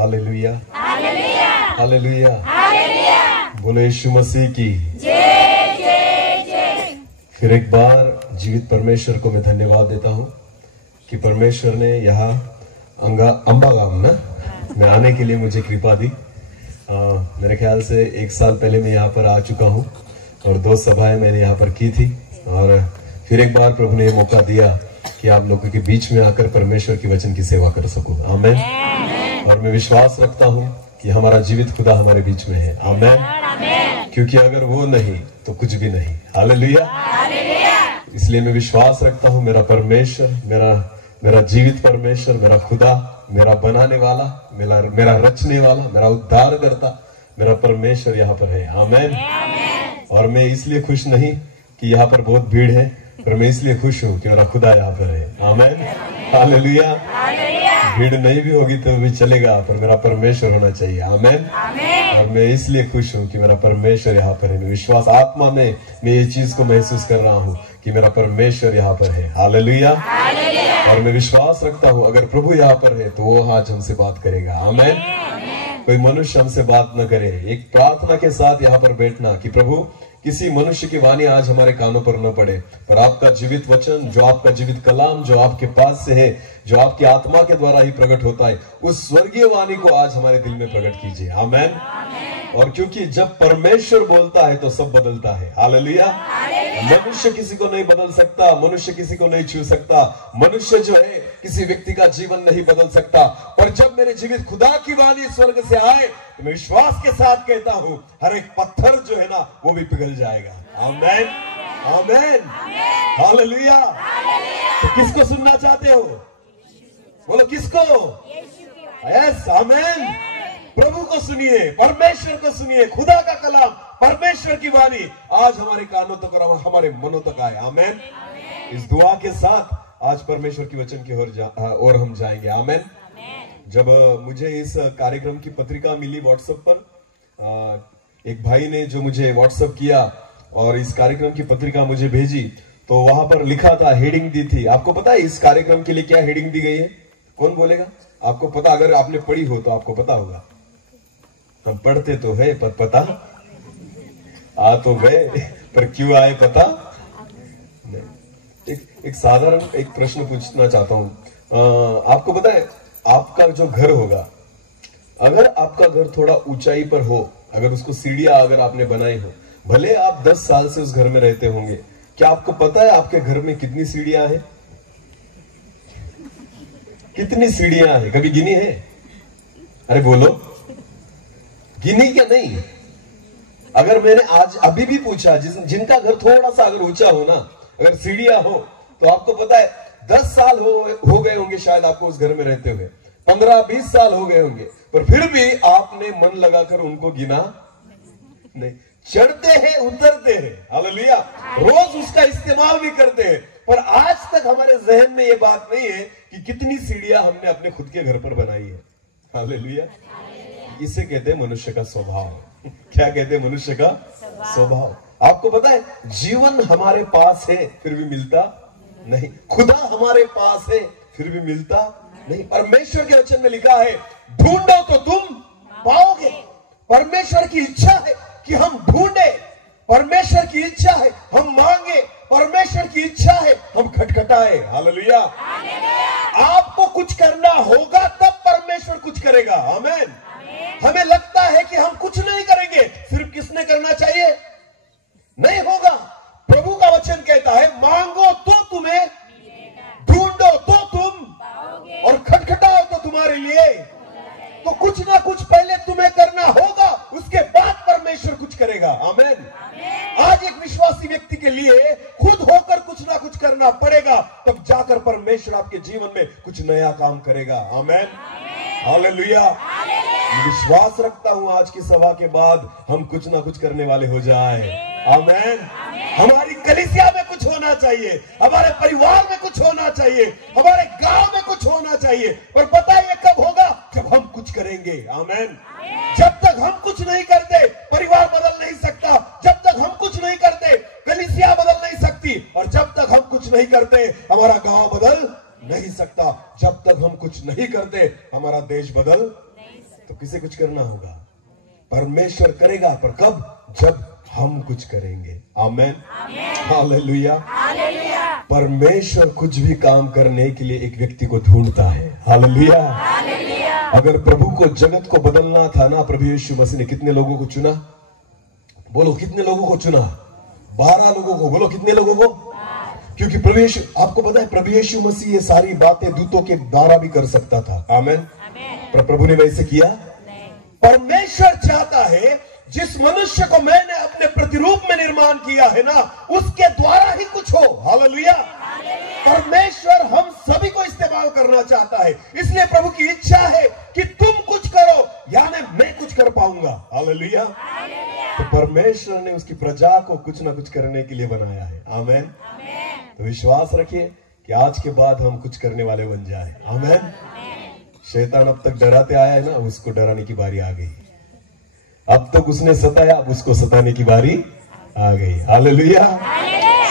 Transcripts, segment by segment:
Hallelujah, hallelujah, बोलो यीशु मसीह की जय जय जय। फिर एक बार जीवित परमेश्वर को मैं धन्यवाद देता हूँ कि परमेश्वर ने यहाँ अंबागाम में आने के लिए मुझे कृपा दी। मेरे ख्याल से 1 साल पहले मैं यहाँ पर आ चुका हूँ और 2 सभाएं मैंने यहाँ पर की थी, और फिर एक बार प्रभु ने ये मौका दिया कि आप लोगों के बीच में आकर परमेश्वर की वचन की सेवा कर सकूं। आमीन। और मैं विश्वास रखता हूँ कि हमारा जीवित खुदा हमारे बीच में है। आमीन। क्योंकि अगर वो नहीं तो कुछ भी नहीं। हालेलुया। इसलिए मैं विश्वास रखता हूँ मेरा परमेश्वर, मेरा जीवित परमेश्वर, मेरा खुदा, मेरा बनाने वाला, मेरा रचने वाला, मेरा उद्धार करता, मेरा परमेश्वर यहाँ पर है। आमीन। और मैं इसलिए खुश नहीं कि यहाँ पर बहुत भीड़ है, पर मैं इसलिए खुश हूँ कि मेरा खुदा यहाँ पर है। आमीन। हालेलुया। भीड़ नहीं भी होगी तो भी चलेगा, पर मेरा परमेश्वर होना चाहिए। आमीन। और मैं इसलिए खुश हूँ कि मेरा परमेश्वर यहाँ पर है। मैं विश्वास आत्मा में मैं ये चीज को महसूस कर रहा हूँ कि मेरा परमेश्वर यहाँ पर है। हालेलुया। और मैं विश्वास रखता हूँ अगर प्रभु यहाँ पर है तो वो आज हमसे बात करेगा। आमीन। कोई मनुष्य हमसे बात न करे, एक प्रार्थना के साथ यहाँ पर बैठना कि प्रभु किसी मनुष्य की वाणी आज हमारे कानों पर न पड़े, पर आपका जीवित वचन, जो आपका जीवित कलाम, जो आपके पास से है, जो आपकी आत्मा के द्वारा ही प्रकट होता है, उस स्वर्गीय वाणी को आज हमारे दिल में प्रकट कीजिए। आमीन। और क्योंकि जब परमेश्वर बोलता है तो सब बदलता है। हालेलुया। मनुष्य किसी को नहीं बदल सकता, मनुष्य किसी को नहीं छू सकता, मनुष्य जो है किसी व्यक्ति का जीवन नहीं बदल सकता। और जब मेरे जीवित खुदा की वाणी स्वर्ग से आए तो मैं विश्वास के साथ कहता हूं हर एक पत्थर जो है ना वो भी पिघल जाएगा। आमीन। आमीन। हालेलुया। तो किसको सुनना चाहते हो? बोलो किसको? यस। आमीन। प्रभु को सुनिए, परमेश्वर को सुनिए, खुदा का कलाम, परमेश्वर की वाणी आज हमारे कानों तक और हमारे मनों तक आए। आमीन। इस दुआ के साथ आज परमेश्वर की वचन की ओर हम जाएंगे। आमीन। जब मुझे इस कार्यक्रम की पत्रिका मिली व्हाट्सएप पर, एक भाई ने जो मुझे व्हाट्सएप किया और इस कार्यक्रम की पत्रिका मुझे भेजी, तो वहां पर लिखा था, हेडिंग दी थी। आपको पता है इस कार्यक्रम के लिए क्या हेडिंग दी गई है? कौन बोलेगा? आपको पता? अगर आपने पढ़ी हो तो आपको पता होगा। हम पढ़ते तो है पर पता आ तो गए, पर क्यों आए पता नहीं। एक साधारण एक प्रश्न पूछना चाहता हूं। आपको पता है आपका जो घर होगा, अगर आपका घर थोड़ा ऊंचाई पर हो, अगर उसको सीढ़ियां अगर आपने बनाई हो, भले आप 10 साल से उस घर में रहते होंगे, क्या आपको पता है आपके घर में कितनी सीढ़ियां हैं? कितनी सीढ़ियां हैं? कभी गिनी है? अरे बोलो, गिनी क्या नहीं? अगर मैंने आज अभी भी पूछा जिनका घर थोड़ा सा अगर ऊंचा हो ना, अगर सीढ़ियां हो, तो आपको पता है 10 साल हो गए होंगे शायद आपको उस घर में रहते हुए, 15-20 साल हो गए होंगे, पर फिर भी आपने मन लगाकर उनको गिना नहीं। चढ़ते हैं, उतरते हैं, हालेलुया, रोज उसका इस्तेमाल भी करते हैं, पर आज तक हमारे जहन में यह बात नहीं है कि कितनी सीढ़ियां हमने अपने खुद के घर पर बनाई है। हालेलुया। इसे कहते हैं मनुष्य का स्वभाव। क्या कहते हैं? मनुष्य का स्वभाव। आपको पता है जीवन हमारे पास है फिर भी मिलता नहीं, खुदा हमारे पास है फिर भी मिलता नहीं। परमेश्वर के वचन में लिखा है, ढूंढो तो तुम पाओगे। परमेश्वर की इच्छा है कि हम ढूंढे, परमेश्वर की इच्छा है हम मांगे, परमेश्वर की इच्छा है हम खटखटाए। हालेलुया। आपको कुछ करना होगा तब परमेश्वर कुछ करेगा। आमीन। हमें लगता है कि हम कुछ नहीं करेंगे, सिर्फ किसने करना चाहिए? नहीं होगा। प्रभु का वचन कहता है, मांगो तो तुम्हें, ढूंढो तो तुम, और खटखटाओ तो तुम्हारे लिए। तो कुछ ना कुछ पहले तुम्हें करना होगा, उसके बाद परमेश्वर कुछ करेगा। आमीन। आज एक विश्वासी व्यक्ति के लिए खुद होकर कुछ ना कुछ करना पड़ेगा, तब जाकर परमेश्वर आपके जीवन में कुछ नया काम करेगा। आमीन। हालेलुया। विश्वास रखता हूं आज की सभा के बाद हम कुछ ना कुछ करने वाले हो जाए। आमीन। हमारी कलीसिया में कुछ होना चाहिए, हमारे परिवार में कुछ होना चाहिए, हमारे गांव में कुछ होना चाहिए, पर पता है ये कब होगा? जब हम कुछ करेंगे। आमीन। जब तक हम कुछ नहीं करते परिवार बदल नहीं सकता, जब तक हम कुछ नहीं करते कलीसिया बदल नहीं सकती, और जब तक हम कुछ नहीं करते हमारा गांव बदल नहीं सकता, जब तक हम कुछ नहीं करते हमारा देश बदल किसे कुछ करना होगा? परमेश्वर करेगा, पर कब? जब हम कुछ करेंगे। आमेन, हालेलुया। परमेश्वर कुछ भी काम करने के लिए एक व्यक्ति को ढूंढता है। हालेलुया। अगर प्रभु को जगत को बदलना था ना, प्रभु यीशु मसीह ने कितने लोगों को चुना? बोलो, कितने लोगों को चुना? 12 लोगों को। बोलो, कितने लोगों को? क्योंकि प्रभु यीशु, आपको पता है प्रभु यीशु मसीह ये सारी बातें दूतों के द्वारा भी कर सकता था। आमेन। पर प्रभु ने वैसे किया? परमेश्वर चाहता है जिस मनुष्य को मैंने अपने प्रतिरूप में निर्माण किया है ना, उसके द्वारा ही कुछ हो। हालेलुया। परमेश्वर हम सभी को इस्तेमाल करना चाहता है, इसलिए प्रभु की इच्छा है कि तुम कुछ करो, यानी मैं कुछ कर पाऊंगा। हालेलुया। तो परमेश्वर ने उसकी प्रजा को कुछ ना कुछ करने के लिए बनाया है। आमेन। तो विश्वास रखिए कि आज के बाद हम कुछ करने वाले बन जाए। आमेन। शैतान अब तक डराते आया है ना, उसको डराने की बारी आ गई। अब तक उसने सताया, अब उसको सताने की बारी आ गई। हालेलुया।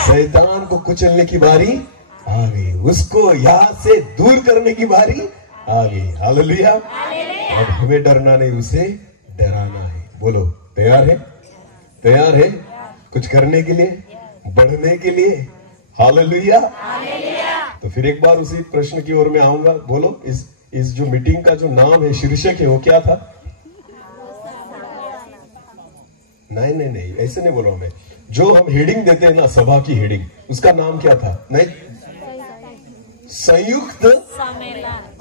शैतान को कुचलने की बारी आ गई, उसको यहां से दूर करने की बारी आ गई। हालेलुया। अब हमें डरना नहीं, उसे डराना है। बोलो, तैयार है? तैयार है कुछ करने के लिए, बढ़ने के लिए? हालेलुया। तो फिर एक बार उसी प्रश्न की ओर में आऊंगा। बोलो, इस जो मीटिंग का जो नाम है, शीर्षक है, वो क्या था? नहीं, ऐसे नहीं बोल रहा हूं मैं। जो हम हेडिंग देते हैं ना, सभा की हेडिंग, उसका नाम क्या था? नहीं, संयुक्त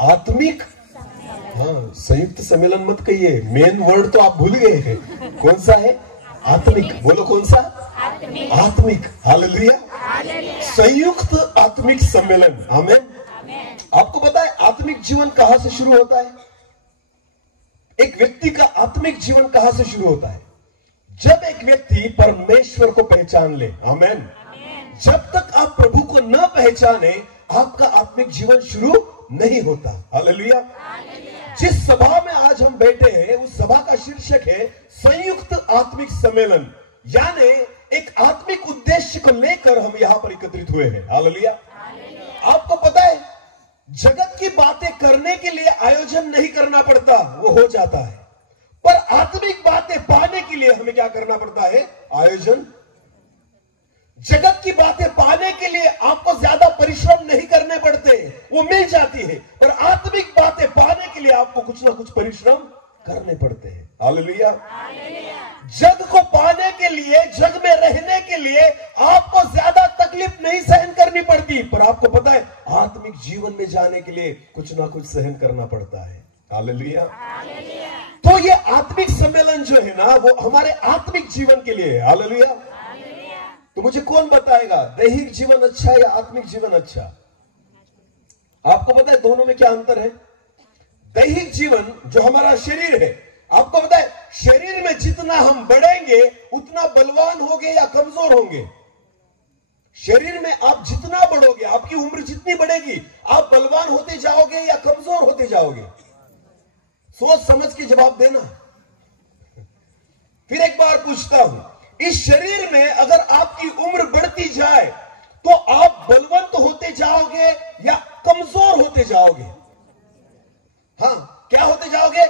आत्मिक। हाँ, संयुक्त सम्मेलन मत कहिए, मेन वर्ड तो आप भूल गए हैं। कौन सा है? आत्मिक। बोलो, कौन सा? आत्मिक। हालेलुया। संयुक्त आत्मिक सम्मेलन। आमेन। आपको पता है आत्मिक जीवन कहां से शुरू होता है? एक व्यक्ति का आत्मिक जीवन कहां से शुरू होता है? जब एक व्यक्ति परमेश्वर को पहचान ले। आमेन। जब तक आप प्रभु को न पहचाने, आपका आत्मिक जीवन शुरू नहीं होता। हालेलुया। जिस सभा में आज हम बैठे हैं, उस सभा का शीर्षक है संयुक्त आत्मिक सम्मेलन, यानी एक आत्मिक उद्देश्य को लेकर हम यहां पर एकत्रित हुए हैं। हालेलुया। आपको पता है जगत की बातें करने के लिए आयोजन नहीं करना पड़ता, वो हो जाता है। पर आत्मिक बातें पाने के लिए हमें क्या करना पड़ता है? आयोजन। जगत की बातें पाने के लिए आपको ज्यादा परिश्रम नहीं करने पड़ते, वो मिल जाती है। पर आत्मिक बातें पाने के लिए आपको कुछ ना कुछ परिश्रम करने पड़ते हैं। हालेलुया। जग को पाने के लिए, जग में रहने के लिए आपको ज्यादा तकलीफ नहीं सहन करनी पड़ती, पर आपको पता है आत्मिक जीवन में जाने के लिए कुछ ना कुछ सहन करना पड़ता है। हालेलुया। तो ये आत्मिक सम्मेलन जो है ना, वो हमारे आत्मिक जीवन के लिए है। हालेलुया। तो मुझे कौन बताएगा दैहिक जीवन अच्छा या आत्मिक जीवन अच्छा? आपको पता है दोनों में क्या अंतर है? दैहिक जीवन जो हमारा शरीर है, आपको पता है शरीर में जितना हम बढ़ेंगे उतना बलवान होंगे या कमजोर होंगे? शरीर में आप जितना बढ़ोगे, आपकी उम्र जितनी बढ़ेगी, आप बलवान होते जाओगे या कमजोर होते जाओगे? सोच समझ के जवाब देना। फिर एक बार पूछता हूं, इस शरीर में अगर आपकी उम्र बढ़ती जाए तो आप बलवंत होते जाओगे या कमजोर होते जाओगे? हाँ, क्या होते जाओगे?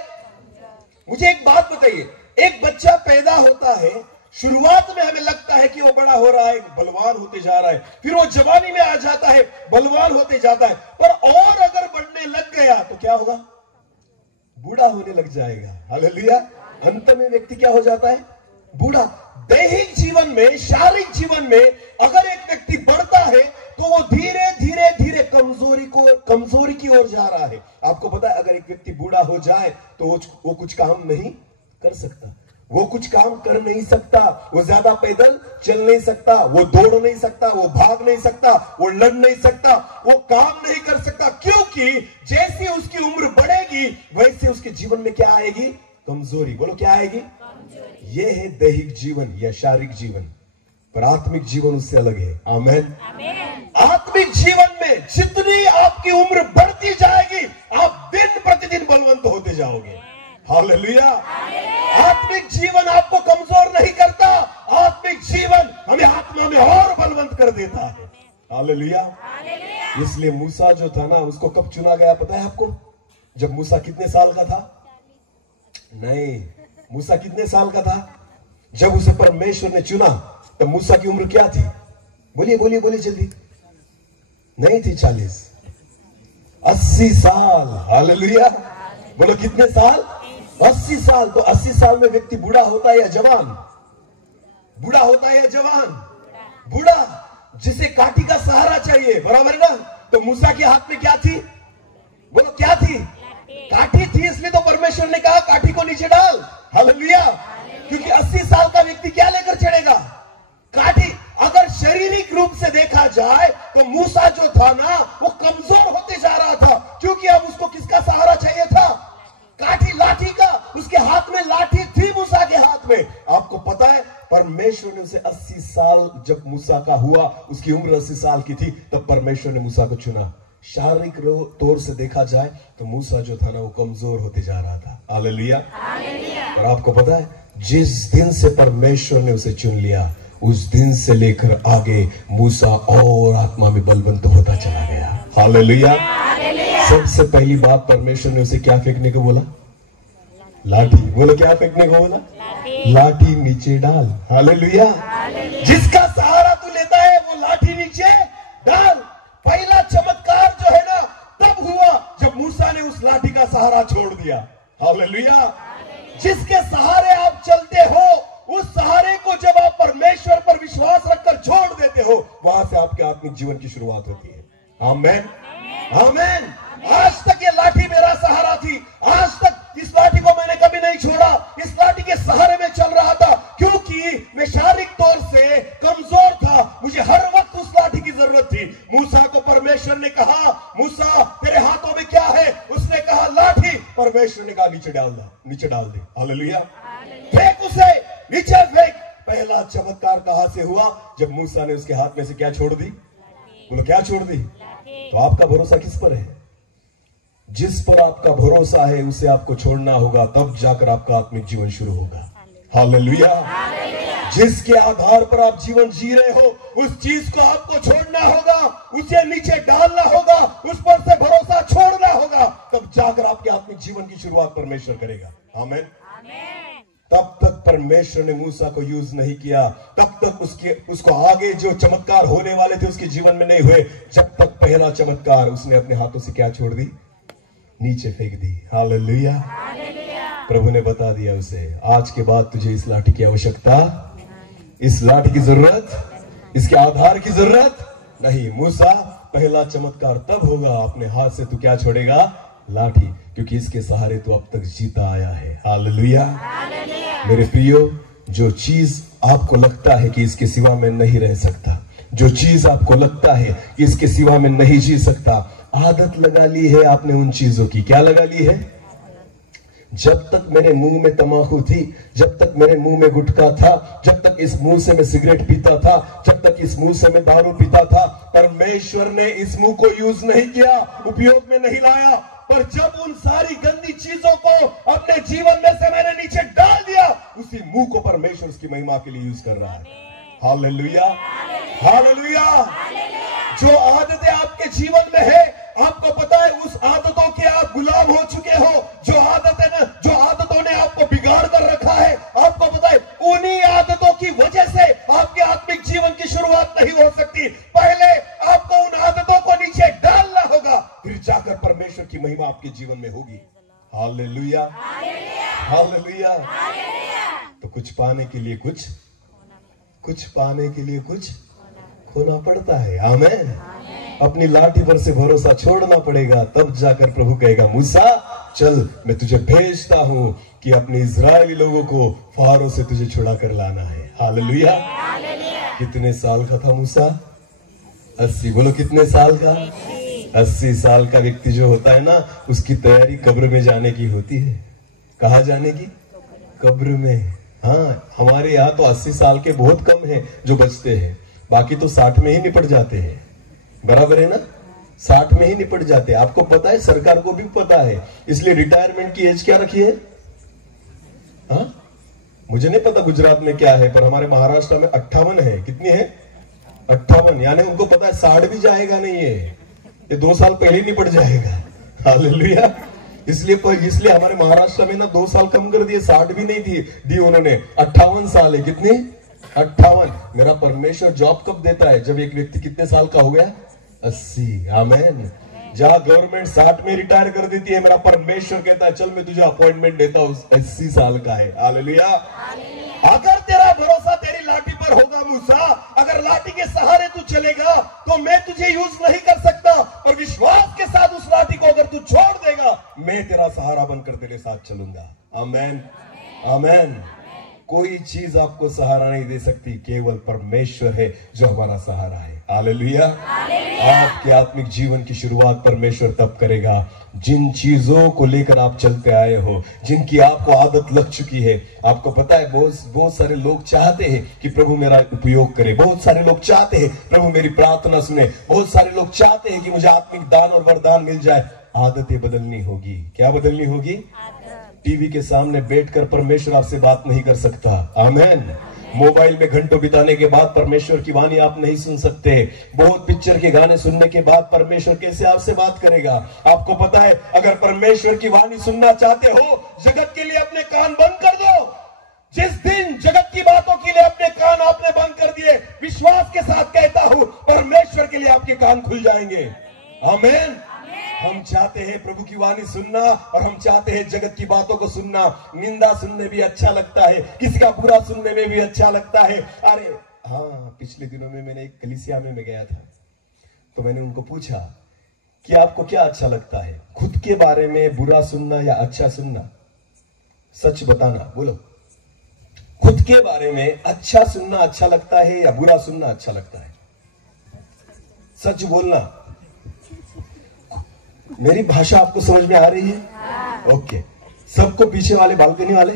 मुझे एक बात बताइए, एक बच्चा पैदा होता है, शुरुआत में हमें लगता है कि वो बड़ा हो रहा है, बलवान होते जा रहा है, फिर वो जवानी में आ जाता है, बलवान होते जाता है, पर और अगर बढ़ने लग गया तो क्या होगा? बूढ़ा होने लग जाएगा। हालेलुया। अंत में व्यक्ति क्या हो जाता है? बूढ़ा। दैहिक जीवन में, शारीरिक जीवन में अगर एक व्यक्ति बढ़ता है तो वो धीरे धीरे धीरे कमजोरी की ओर जा रहा है। आपको पता है अगर एक व्यक्ति बूढ़ा हो जाए तो वो कुछ काम नहीं कर सकता, वो कुछ काम कर नहीं सकता, वो ज्यादा पैदल चल नहीं सकता, वो दौड़ नहीं सकता, वो भाग नहीं सकता, वो लड़ नहीं सकता, वो काम नहीं कर सकता, क्योंकि जैसे उसकी उम्र बढ़ेगी वैसे उसके जीवन में क्या आएगी? कमजोरी। बोलो, क्या आएगी? ये है दैहिक जीवन या शारीरिक जीवन। पर आत्मिक जीवन उससे अलग है। आमेन। आत्मिक जीवन में जितनी आपकी उम्र बढ़ती जाएगी, आप दिन प्रतिदिन बलवंत होते जाओगे। हालेलुया। आत्मिक जीवन आपको कमजोर नहीं करता, आत्मिक जीवन हमें आत्मा में और बलवंत कर देता है। हालेलुया। इसलिए मूसा जो था ना, उसको कब चुना गया पता है आपको? जब मूसा कितने साल का था? नहीं, मूसा कितने साल का था जब उसे परमेश्वर ने चुना? तब मूसा की उम्र क्या थी? बोलिए बोलिए बोलिए जल्दी। नहीं थी 40, 80 साल। हालेलुया। बोलो कितने साल? 80 साल। तो 80 साल में व्यक्ति बूढ़ा होता है या जवान? बूढ़ा होता है या जवान? बूढ़ा, जिसे काठी का सहारा चाहिए, बराबर है ना? तो मूसा के हाथ में क्या थी? बोलो क्या थी? काठी थी। इसलिए तो परमेश्वर ने कहा काठी को नीचे डाल। हालेलुया। क्योंकि 80 साल का व्यक्ति क्या लेकर चढ़ेगा? काठी। अगर शारीरिक रूप से देखा जाए तो मूसा जो था ना, वो कमजोर होते जा रहा था, क्योंकि अब उसको किसका सहारा चाहिए था? काठी, लाठी का। उसके हाथ में लाठी थी, मूसा के हाथ में। आपको पता है परमेश्वर ने उसे 80 साल, जब मूसा का हुआ, उसकी उम्र 80 साल की थी, तब परमेश्वर ने मूसा को चुना। शारीरिक तौर से देखा जाए तो मूसा जो था ना, वो कमजोर होते जा रहा था। हालेलुया। और आपको पता है जिस दिन से परमेश्वर ने उसे चुन लिया, उस दिन से लेकर आगे मूसा और आत्मा में बलवंत होता चला गया। हालेलुया। सबसे पहली बात परमेश्वर ने उसे क्या फेंकने को बोला? लाठी। बोलो क्या फेंकने को बोला? लाठी नीचे डाल। हालेलुया। जिसका सहारा तू लेता है वो लाठी नीचे डाल। पहला चमत्कार जो है ना, तब हुआ जब मूसा ने उस लाठी का सहारा छोड़ दिया। हालेलुया। जिसके सहारे आप चलते हो, उस सहारे को जब आप परमेश्वर पर विश्वास रखकर छोड़ देते हो, वहां से आपके आत्मिक जीवन की शुरुआत होती है। आमेन, आमेन। आज तक ये लाठी मेरा सहारा थी। आज तक इस लाठी को मैंने कभी नहीं छोड़ा। इस लाठी के सहारे में चल रहा था, क्योंकि मैं शारीरिक तौर से कमजोर था। मुझे हर वक्त उस लाठी की जरूरत थी। मूसा को परमेश्वर ने कहा, मूसा तेरे हाथों में क्या है? उसने कहा लाठी। परमेश्वर ने कहा नीचे डाल दे, नीचे डाल दे। हालेलुया। फेंक उसे नीचे, फेंक। पहला चमत्कार कहां से हुआ? जब मूसा ने उसके हाथ में से क्या छोड़ दी? बोलो क्या छोड़ दी? तो आपका भरोसा किस पर है? जिस पर आपका भरोसा है उसे आपको छोड़ना होगा, तब जाकर आपका आत्मिक जीवन शुरू होगा। हालेलुया। जिसके आधार पर आप जीवन जी रहे हो, उस चीज को आपको छोड़ना होगा, उसे नीचे डालना होगा, उस पर से भरोसा छोड़ना होगा, तब जाकर आपके आत्मिक जीवन की शुरुआत परमेश्वर करेगा। आमीन। तब तक परमेश्वर ने मूसा को यूज नहीं किया, तब तक उसको आगे जो चमत्कार होने वाले थे उसके जीवन में नहीं हुए, जब तक पहला चमत्कार उसने अपने हाथों से क्या छोड़ दी? नीचे फेंक दी। हालेलुया। प्रभु ने बता दिया उसे, आज के बाद तुझे इस लाठी की आवश्यकता, इस लाठी की जरूरत, इसके आधार की जरूरत नहीं। मूसा, पहला चमत्कार तब होगा अपने हाथ से तू क्या छोड़ेगा? लाठी, क्योंकि इसके सहारे तू अब तक जीता आया है। हालेलुया। मेरे प्रियो, जो चीज आपको लगता है कि इसके सिवा मैं नहीं रह सकता, जो चीज आपको लगता है कि इसके सिवा मैं नहीं जी सकता, आदत लगा ली है आपने उन चीजों की। क्या लगा ली है? जब तक मेरे मुंह में तंबाकू थी, जब तक मेरे मुंह में गुटखा था, जब तक इस मुंह से मैं सिगरेट पीता था, जब तक इस मुंह से मैं दारू पीता था, परमेश्वर ने इस मुंह को यूज नहीं किया, उपयोग में नहीं लाया। पर जब उन सारी गंदी चीजों को अपने जीवन में से मैंने नीचे डाल दिया, उसी मुंह को परमेश्वर उसकी महिमा के लिए यूज कर रहा है। Hallelujah, hallelujah. जो आदतें आपके जीवन में है, आपको पता है उस आदतों के आप गुलाम हो चुके हो। जो आदतों ने आपको बिगाड़ कर रखा है, आपको पता है उन्हीं आदतों की वजह से आपके आत्मिक जीवन की शुरुआत नहीं हो सकती। पहले आपको उन आदतों को नीचे डालना होगा, फिर जाकर परमेश्वर की महिमा आपके जीवन में होगी। Hallelujah, hallelujah. तो कुछ पाने के लिए कुछ पाने के लिए कुछ खोना पड़ता है। आमीन। अपनी लाठी पर से भरोसा छोड़ना पड़ेगा, तब जाकर प्रभु कहेगा, मूसा चल, मैं तुझे भेजता हूं कि अपने इजरायली लोगों को फारो से तुझे छुड़ा कर लाना है। हालेलुया। कितने साल का था मूसा? 80। बोलो कितने साल का? 80 साल का व्यक्ति जो होता है ना, उसकी तैयारी कब्र में जाने की होती है। कहाँ जाने की? कब्र में। हाँ, हमारे यहाँ तो 80 साल के बहुत कम हैं जो बचते हैं, बाकी तो 60 में ही निपट जाते हैं। बराबर है ना? 60 में ही निपट जाते हैं। आपको पता है, सरकार को भी पता है, इसलिए रिटायरमेंट की एज क्या रखी है? हाँ, मुझे नहीं पता गुजरात में क्या है, पर हमारे महाराष्ट्र में 58 है। कितनी है? 58। यानी उनको पता है 60 भी जाएगा नहीं है, ये 2 साल पहले निपट जाएगा। हालेलुया। इसलिए हमारे महाराष्ट्र में ना 2 साल कम कर दिए, 60 भी नहीं दी उन्होंने, 58 साल है। कितनी? 58। मेरा परमेश्वर जॉब कब देता है? जब एक व्यक्ति कितने साल का हो गया? 80। आमेन। जहां गवर्नमेंट 60 में रिटायर कर देती है, मेरा परमेश्वर कहता है चल मैं तुझे अपॉइंटमेंट देता हूं, 80 साल का है। हालेलुया। अगर तेरा भरोसा तेरी लाठी पर होगा मूसा, अगर लाठी के सहारे तू चलेगा तो मैं तुझे यूज नहीं कर सकता, और विश्वास के साथ उस लाठी को अगर तू छोड़ देगा, मैं तेरा सहारा बनकर तेरे साथ चलूंगा। आमेन, आमेन। कोई चीज आपको सहारा नहीं दे सकती, केवल परमेश्वर है जो हमारा सहारा है। हालेलुया। आपके आत्मिक जीवन की शुरुआत परमेश्वर तब करेगा जिन चीजों को लेकर आप चलते आए हो, जिनकी आपको आदत लग चुकी है। आपको पता है बहुत सारे लोग चाहते हैं कि प्रभु मेरा उपयोग करे, बहुत सारे लोग चाहते हैं प्रभु मेरी प्रार्थना सुने, बहुत सारे लोग चाहते हैं कि मुझे आत्मिक दान और वरदान मिल जाए। आदतें बदलनी होगी। क्या बदलनी होगी? टीवी के सामने बैठकर परमेश्वर आपसे बात नहीं कर सकता। आमेन। मोबाइल में घंटों बिताने के बाद परमेश्वर की वाणी आप नहीं सुन सकते। बहुत पिक्चर के गाने सुनने के बाद परमेश्वर कैसे आपसे बात करेगा? आपको पता है, अगर परमेश्वर की वाणी सुनना चाहते हो, जगत के लिए अपने कान बंद कर दो। जिस दिन जगत की बातों के लिए अपने कान आपने बंद कर दिए, विश्वास के साथ कहता हूं परमेश्वर के लिए आपके कान खुल जाएंगे। आमेन। हम चाहते हैं प्रभु की वाणी सुनना, और हम चाहते हैं जगत की बातों को सुनना। निंदा सुनने भी अच्छा लगता है, किसी का बुरा सुनने में भी अच्छा लगता है। अरे हाँ, पिछले दिनों में मैंने एक कलीसिया में गया था, तो मैंने उनको पूछा कि आपको क्या अच्छा लगता है, खुद के बारे में बुरा सुनना या अच्छा सुनना? सच बताना, बोलो। खुद के बारे में अच्छा सुनना अच्छा लगता है या बुरा सुनना अच्छा लगता है? सच बोलना। मेरी भाषा आपको समझ में आ रही है? ओके। सबको, पीछे वाले बालकनी वाले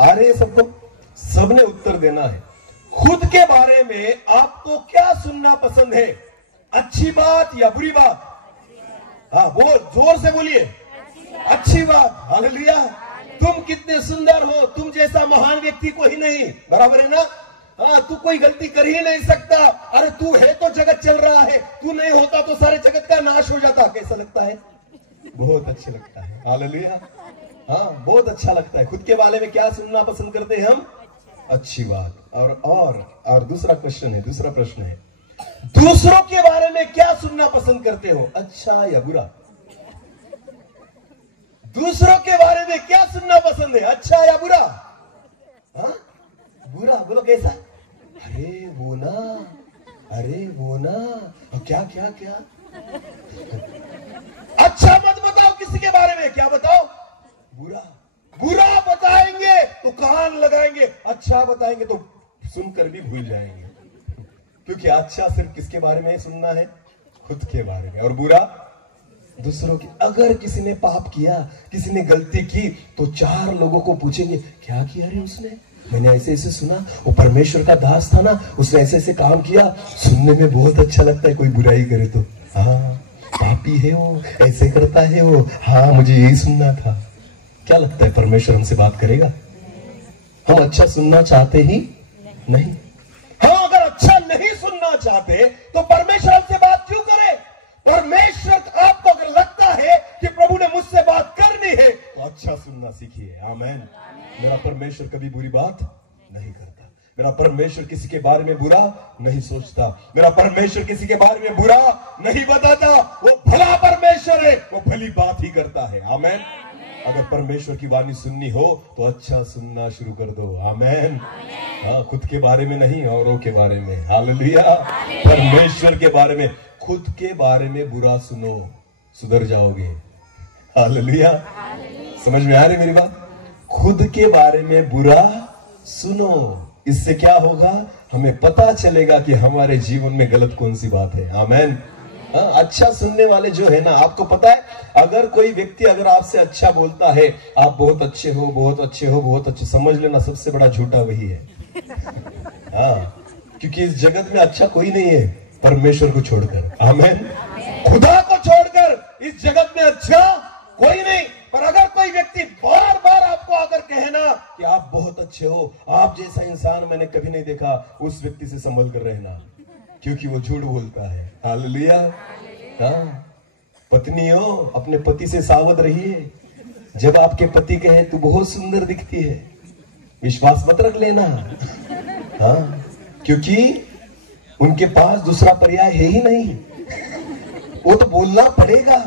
आ रहे हैं सबको? सबने उत्तर देना है। खुद के बारे में आपको क्या सुनना पसंद है? अच्छी बात या बुरी बात? हाँ, वो जोर से बोलिए। अच्छी बात। हालेलुया। तुम कितने सुंदर हो, तुम जैसा महान व्यक्ति कोई नहीं। बराबर है ना? हाँ, तू कोई गलती कर ही नहीं सकता। अरे तू है तो जगत चल रहा है, तू नहीं होता तो सारे जगत का नाश हो जाता। कैसा लगता है? बहुत अच्छा लगता है। हालेलुया। हाँ, बहुत अच्छा लगता है। खुद के बारे में क्या सुनना पसंद करते हैं हम? अच्छी बात। और दूसरा क्वेश्चन है, दूसरा प्रश्न है, दूसरों के बारे में क्या सुनना पसंद करते हो, अच्छा या बुरा? दूसरों के बारे में क्या सुनना पसंद है, अच्छा या बुरा? हाँ, बुरा। बोलो कैसा? अरे वो ना, अरे वो ना, क्या क्या क्या? अच्छा मत बताओ किसी के बारे में। क्या बताओ? बुरा। बुरा बताएंगे तो कान लगाएंगे, अच्छा बताएंगे तो सुनकर भी भूल जाएंगे। क्योंकि अच्छा सिर्फ किसके बारे में सुनना है? खुद के बारे में। और बुरा दूसरों की। अगर किसी ने पाप किया, किसी ने गलती की, तो 4 लोगों को पूछेंगे क्या किया रे उसने? मैंने ऐसे ऐसे सुना, वो परमेश्वर का दास था ना, उसने ऐसे ऐसे काम किया। सुनने में बहुत अच्छा लगता है। कोई बुराई करे तो हाँ, पापी है वो, ऐसे करता है वो, हाँ मुझे यही सुनना था। क्या लगता है परमेश्वर हमसे बात करेगा? हम अच्छा सुनना चाहते ही नहीं। हाँ, अगर अच्छा नहीं सुनना चाहते तो परमेश्वर हमसे बात क्यों करे? परमेश्वर, आपको अगर लगता है कि प्रभु ने मुझसे बात करनी है तो अच्छा सुनना सीखिए। आमेन। मेरा परमेश्वर कभी बुरी बात नहीं करता। मेरा परमेश्वर किसी के बारे में बुरा नहीं सोचता। मेरा परमेश्वर किसी के बारे में बुरा नहीं बताता। वो भला परमेश्वर है, वो भली बात ही करता है। आमेन। अगर परमेश्वर की वाणी सुननी हो तो अच्छा सुनना शुरू कर दो। आमेन। हाँ, खुद के बारे में नहीं, औरों के बारे में। हालेलुया। परमेश्वर के बारे में। खुद के बारे में बुरा सुनो, सुधर जाओगे। हालेलुया। समझ में आ रही मेरी बात? खुद के बारे में बुरा सुनो, इससे क्या होगा? हमें पता चलेगा कि हमारे जीवन में गलत कौन सी बात है। आमेन। अच्छा सुनने वाले जो है ना, आपको पता है, अगर कोई व्यक्ति अगर आपसे अच्छा बोलता है, आप बहुत अच्छे हो, बहुत अच्छे हो, बहुत अच्छे, समझ लेना सबसे बड़ा झूठा वही है। हाँ, क्योंकि इस जगत में अच्छा कोई नहीं है परमेश्वर को छोड़कर। आमेन। खुदा को छोड़कर इस जगत में अच्छा कोई नहीं। पर अगर कोई व्यक्ति बार बार आपको आकर कहना कि आप बहुत अच्छे हो, आप जैसा इंसान मैंने कभी नहीं देखा, उस व्यक्ति से संभल कर रहना, क्योंकि वो झूठ बोलता है। हालेलुया। हाँ, पत्नी हो, अपने पति से सावध रहिए। जब आपके पति कहे तू बहुत सुंदर दिखती है, विश्वास मत रख लेना। हाँ, क्योंकि उनके पास दूसरा पर्याय है ही नहीं, वो तो बोलना पड़ेगा।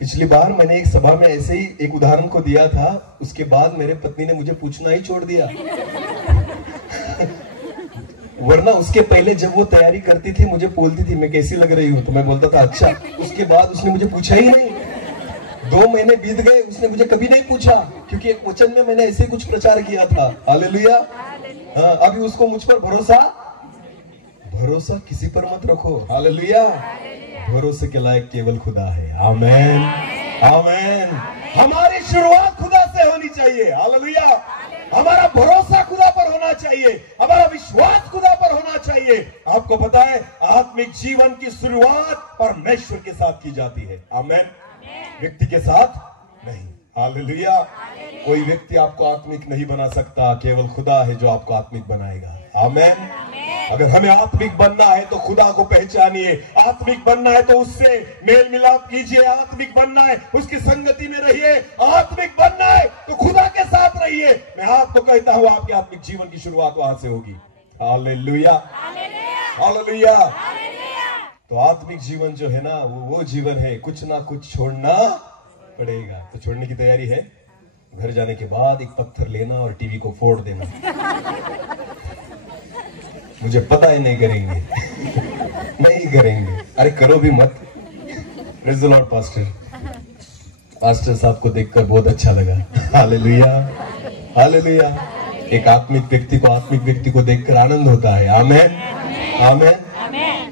पिछली बार मैंने एक सभा में ऐसे ही एक उदाहरण को दिया था, उसके बाद मेरे पत्नी ने मुझे पूछना ही छोड़ दिया। वरना उसके पहले जब वो तैयारी करती थी मुझे बोलती थी मैं कैसी लग रही हूँ, तो मैं बोलता था अच्छा। उसके बाद उसने मुझे पूछा ही नहीं। 2 महीने बीत गए, उसने मुझे कभी नहीं पूछा, क्योंकि एक वचन में मैंने ऐसे कुछ प्रचार किया था। हालेलुया। हाँ, अभी उसको मुझ पर भरोसा किसी पर मत रखो। हालेलुया। भरोसे के लायक केवल खुदा है। आमेन, आमेन। हमारी शुरुआत खुदा से होनी चाहिए। हालेलुया। हमारा भरोसा खुदा पर होना चाहिए, हमारा विश्वास खुदा पर होना चाहिए। आपको पता है आत्मिक जीवन की शुरुआत परमेश्वर के साथ की जाती है। आमेन। व्यक्ति के साथ नहीं। हालेलुया। कोई व्यक्ति आपको आत्मिक नहीं बना सकता, केवल खुदा है जो आपको आत्मिक बनाएगा। आमेन। अगर हमें आत्मिक बनना है तो खुदा को पहचानिए, आत्मिक बनना है तो उससे मेल मिलाप कीजिए, आत्मिक बनना है उसकी संगति में रहिए, आत्मिक बनना है तो खुदा के साथ रहिए। मैं आपको कहता हूं आपके आत्मिक जीवन की शुरुआत वहां से होगी। Hallelujah, hallelujah. तो आत्मिक जीवन जो है ना वो जीवन है, कुछ ना कुछ छोड़ना पड़ेगा। तो छोड़ने की तैयारी है? घर जाने के बाद एक पत्थर लेना और टीवी को फोड़ देना। मुझे पता है नहीं करेंगे, नहीं करेंगे। अरे करो भी मत। Praise the Lord. पास्टर साहब को देखकर बहुत अच्छा लगा। Hallelujah, hallelujah. एक आत्मिक व्यक्ति को देखकर आनंद होता है। आमेन, आमेन।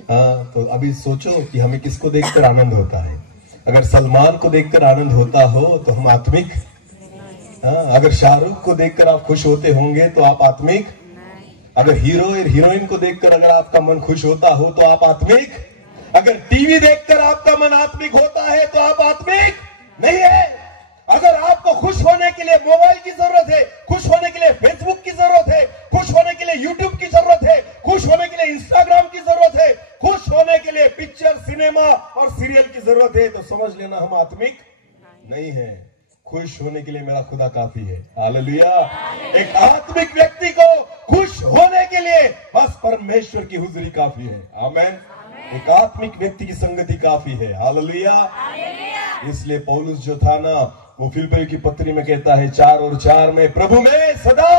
हाँ, तो अभी सोचो कि हमें किसको देखकर आनंद होता है। अगर सलमान को देखकर आनंद होता हो तो हम आत्मिक। हाँ, अगर शाहरुख को देखकर आप खुश होते होंगे तो आप आत्मिक। अगर हीरो और हीरोइन को देखकर अगर आपका मन खुश होता हो तो आप आत्मिक। अगर टीवी देखकर आपका मन आत्मिक होता है तो आप आत्मिक नहीं है। अगर आपको खुश होने के लिए मोबाइल की जरूरत है, खुश होने के लिए फेसबुक की जरूरत है, खुश होने के लिए यूट्यूब की जरूरत है, खुश होने के लिए इंस्टाग्राम की जरूरत है, खुश होने के लिए पिक्चर, सिनेमा और सीरियल की जरूरत है, तो समझ लेना हम आत्मिक नहीं है। खुश होने के लिए मेरा खुदा काफी है। हालेलुया। एक आत्मिक व्यक्ति को खुश होने के लिए बस परमेश्वर की हुजूरी काफी है। आमेन। एक आत्मिक व्यक्ति की संगति काफी है। हालेलुया। इसलिए पौलुस जो था ना, वो फिलिप्पियों की पत्री में कहता है 4 और 4 में, प्रभु में सदा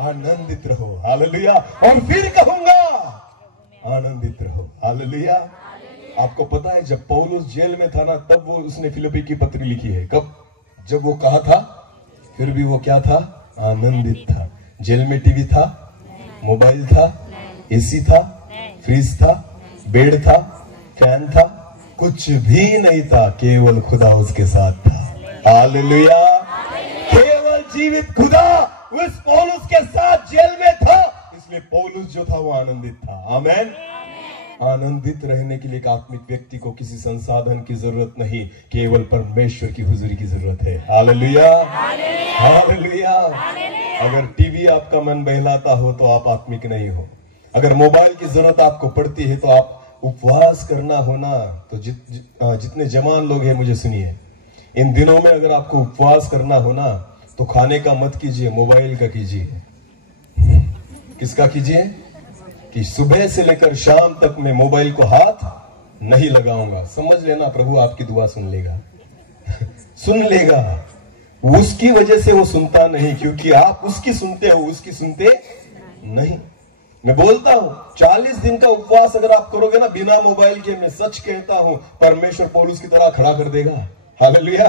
आनंदित रहो। हालेलुया। और फिर कहूंगा आनंदित रहो। हालेलुया। आपको पता है जब पौलुस जेल में था ना, तब वो उसने फिलिप्पी की पत्री लिखी है। कब? जब वो कहा था, फिर भी वो क्या था? आनंदित था। जेल में टीवी था, मोबाइल था, एसी था, फ्रिज था, बेड था, फैन था, कुछ भी नहीं था, केवल खुदा उसके साथ था। हालेलुया। केवल जीवित खुदा उस पौलुस के साथ जेल में था, इसलिए पौलुस जो था वो आनंदित था। आमेन। आनंदित रहने के लिए एक आत्मिक व्यक्ति को किसी संसाधन की जरूरत नहीं, केवल परमेश्वर की हुजूरी की जरूरत है। Hallelujah, hallelujah. अगर टीवी आपका मन बहलाता हो तो आप आत्मिक नहीं हो। अगर मोबाइल की जरूरत आपको पड़ती है तो आप उपवास करना होना। तो जितने जवान लोग हैं मुझे सुनिए, इन दिनों में अगर आपको उपवास करना होना तो खाने का मत कीजिए, मोबाइल का कीजिए। किसका कीजिए? कि सुबह से लेकर शाम तक मैं मोबाइल को हाथ नहीं लगाऊंगा। समझ लेना प्रभु आपकी दुआ सुन लेगा। सुन लेगा। उसकी वजह से वो सुनता नहीं, क्योंकि आप उसकी सुनते हो, उसकी सुनते नहीं। मैं बोलता हूं 40 दिन का उपवास अगर आप करोगे ना बिना मोबाइल के, मैं सच कहता हूं परमेश्वर पौलुस की तरह खड़ा कर देगा। हालेलुया।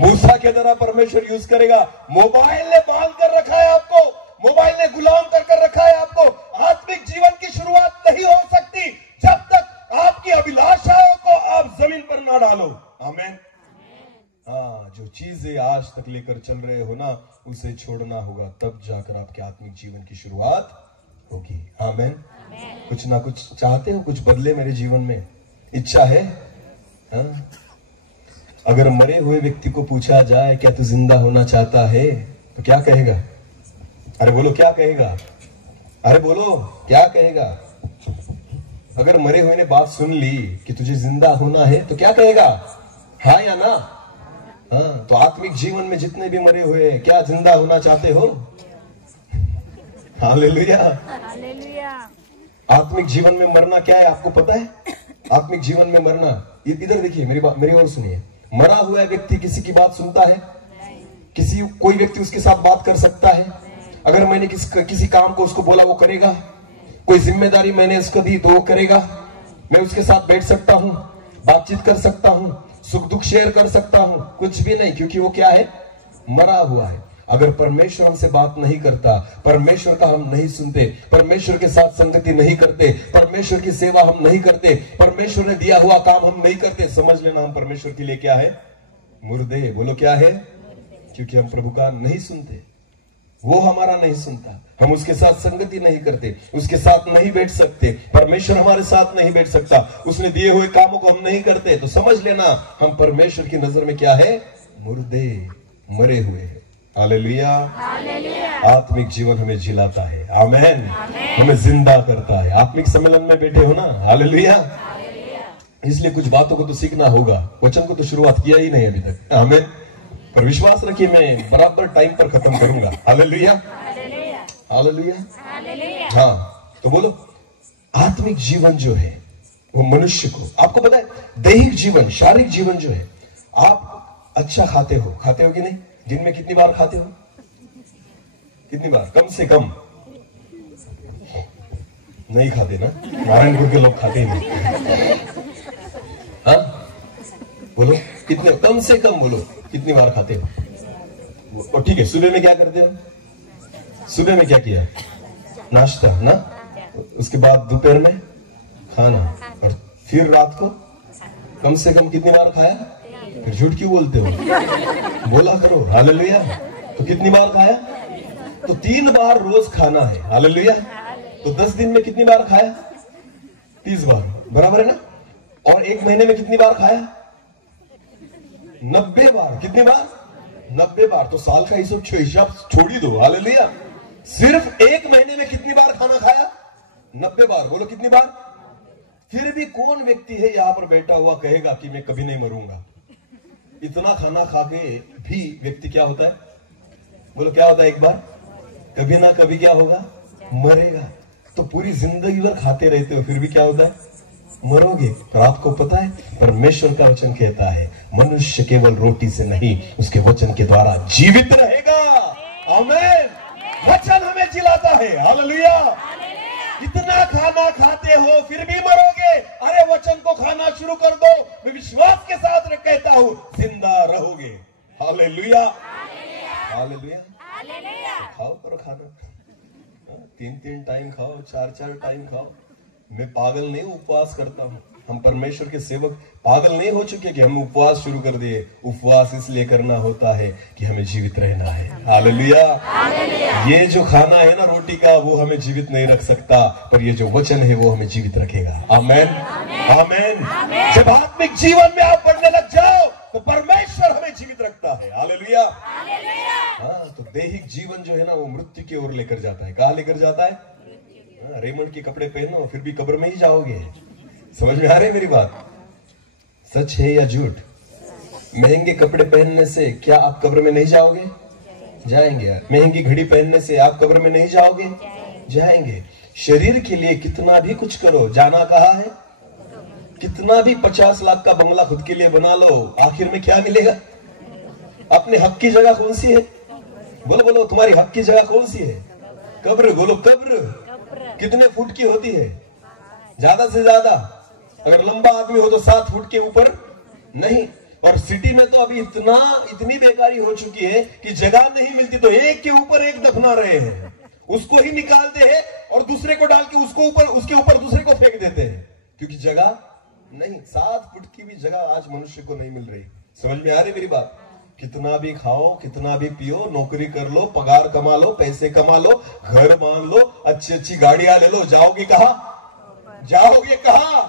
मूसा की तरह परमेश्वर यूज करेगा। मोबाइल ने बांध कर रखा है आपको, मोबाइल ने गुलाम कर रखा है आपको। आत्मिक जीवन की शुरुआत नहीं हो सकती जब तक आपकी अभिलाषाओं को आप जमीन पर ना डालो। आमीन। हाँ, जो चीजें आज तक लेकर चल रहे हो ना, उसे छोड़ना होगा, तब जाकर आपके आत्मिक जीवन की शुरुआत होगी। आमीन। कुछ ना कुछ चाहते हो, कुछ बदले मेरे जीवन में, इच्छा है? हाँ? अगर मरे हुए व्यक्ति को पूछा जाए क्या तू जिंदा होना चाहता है, तो क्या कहेगा? अरे बोलो, क्या कहेगा? अरे बोलो, क्या कहेगा? अगर मरे हुए ने बात सुन ली कि तुझे जिंदा होना है तो क्या कहेगा? हाँ या ना? हाँ, तो आत्मिक जीवन में जितने भी मरे हुए हैं, क्या जिंदा होना चाहते हो? हालेलुया। आत्मिक जीवन में मरना क्या है आपको पता है? आत्मिक जीवन में मरना, इधर देखिए, मेरी ओर सुनिए। मरा हुआ व्यक्ति किसी की बात सुनता है? कोई व्यक्ति उसके साथ बात कर सकता है? अगर मैंने किसी काम को उसको बोला वो करेगा? कोई जिम्मेदारी मैंने उसको दी तो वो करेगा? मैं उसके साथ बैठ सकता हूं, बातचीत कर सकता हूं, सुख दुख शेयर कर सकता हूं? कुछ भी नहीं, क्योंकि वो क्या है? मरा हुआ है। अगर परमेश्वर हमसे बात नहीं करता, परमेश्वर का हम नहीं सुनते, परमेश्वर के साथ संगति नहीं करते, परमेश्वर की सेवा हम नहीं करते, परमेश्वर ने दिया हुआ काम हम नहीं करते, समझ लेना हम परमेश्वर के लिए क्या है? मुर्दे। बोलो क्या है? क्योंकि हम प्रभु का नहीं सुनते, वो हमारा नहीं सुनता, हम उसके साथ संगति नहीं करते, उसके साथ नहीं बैठ सकते, परमेश्वर हमारे साथ नहीं बैठ सकता, उसने दिए हुए कामों को हम नहीं करते, तो समझ लेना हम परमेश्वर की नजर में क्या है? मुर्दे, मरे हुए हैं। हालेलुया। आत्मिक जीवन हमें जिलाता है, आमेन, हमें जिंदा करता है। आत्मिक सम्मेलन में बैठे हो ना? हालेलुया। इसलिए कुछ बातों को तो सीखना होगा, वचन को तो शुरुआत किया ही नहीं अभी तक, आमेन, पर विश्वास रखिए मैं बराबर टाइम पर खत्म करूंगा। Hallelujah, hallelujah. हाँ, तो बोलो, आत्मिक जीवन जो है वो मनुष्य को, आपको पता है दैहिक जीवन, शारीरिक जीवन जो है, आप अच्छा खाते हो कि नहीं? दिन में कितनी बार खाते हो? कितनी बार? कम से कम नहीं खाते ना? नारायणपुर के लोग खाते ही नहीं। हाँ, बोलो कितने, कम से कम बोलो कितनी बार खाते हो? और ठीक है, सुबह में क्या करते हो? सुबह में क्या किया? नाश्ता ना, उसके बाद दोपहर में खाना, और फिर रात को कम से कम कितनी बार खाया? फिर झूठ क्यों बोलते हो? बोला करो हालेलुया। तो कितनी बार खाया? तो 3 बार रोज खाना है। हालेलुया। तो 10 दिन में कितनी बार खाया? 30 बार, बराबर है ना? और 1 महीने में कितनी बार खाया? 90 बार। कितनी बार? 90 बार। तो साल का हिसाब छोड़ ही दो। हालेलुया। सिर्फ 1 महीने में कितनी बार खाना खाया? 90 बार। बोलो कितनी बार? फिर भी कौन व्यक्ति है यहां पर बैठा हुआ कहेगा कि मैं कभी नहीं मरूंगा? इतना खाना खा के भी व्यक्ति क्या होता है? बोलो क्या होता है? एक बार कभी ना कभी क्या होगा? मरेगा। तो पूरी जिंदगी भर खाते रहते हो, फिर भी क्या होता है? मरोगे। तो आपको पता है परमेश्वर का वचन कहता है मनुष्य केवल रोटी से नहीं, उसके वचन के द्वारा जीवित रहेगा। आमीन। वचन हमें जिलाता है। हालेलुया। इतना खाना खाते हो फिर भी मरोगे? अरे वचन को खाना शुरू कर दो, मैं विश्वास के साथ कहता हूं जिंदा रहोगे। Hallelujah, hallelujah. खाओ करो खाना, 3-3 टाइम खाओ, 4-4 टाइम खाओ। मैं पागल नहीं, उपवास करता हूं। हम परमेश्वर के सेवक पागल नहीं हो चुके कि हम उपवास शुरू कर दिए। उपवास इसलिए करना होता है कि हमें जीवित रहना है। हालेलुया। ये जो खाना है ना रोटी का, वो हमें जीवित नहीं रख सकता, पर ये जो वचन है वो हमें जीवित रखेगा। आमेन, आमेन। जब आत्मिक जीवन में आप बढ़ने लग जाओ तो परमेश्वर हमें जीवित रखता है। हालेलुया। हाँ, तो दैहिक जीवन जो है ना वो मृत्यु की ओर लेकर जाता है। कहाँ लेकर जाता है? रेमंड के कपड़े पहनो फिर भी कब्र में ही जाओगे। समझ में आ रही है मेरी बात? सच है या झूठ? महंगे कपड़े पहनने से क्या आप कब्र में नहीं जाओगे? जाएंगे। महंगी घड़ी पहनने से आप कब्र में नहीं जाओगे? जाएंगे। शरीर के लिए कितना भी कुछ करो, जाना कहाँ है? कितना भी 50 लाख का बंगला खुद के लिए बना लो, आखिर में क्या मिलेगा? अपने हक की जगह कौन सी है? बोलो बोलो, तुम्हारी हक की जगह कौन सी है? कब्र। बोलो कब्र। कितने फुट की होती है? ज्यादा से ज्यादा अगर लंबा आदमी हो तो 7 फुट के ऊपर नहीं। और सिटी में तो अभी इतनी बेकारी हो चुकी है कि जगह नहीं मिलती, तो एक के ऊपर एक दफना रहे हैं। उसको ही निकालते हैं और दूसरे को डाल के उसके ऊपर दूसरे को फेंक देते हैं, क्योंकि जगह नहीं। 7 फुट की भी जगह आज मनुष्य को नहीं मिल रही। समझ में आ रही मेरी बात? कितना भी खाओ, कितना भी पियो, नौकरी कर लो, पगार कमा लो, पैसे कमा लो, घर मान लो, अच्छी अच्छी गाड़ियां ले लो, जाओगे कहां? जाओगे कहां?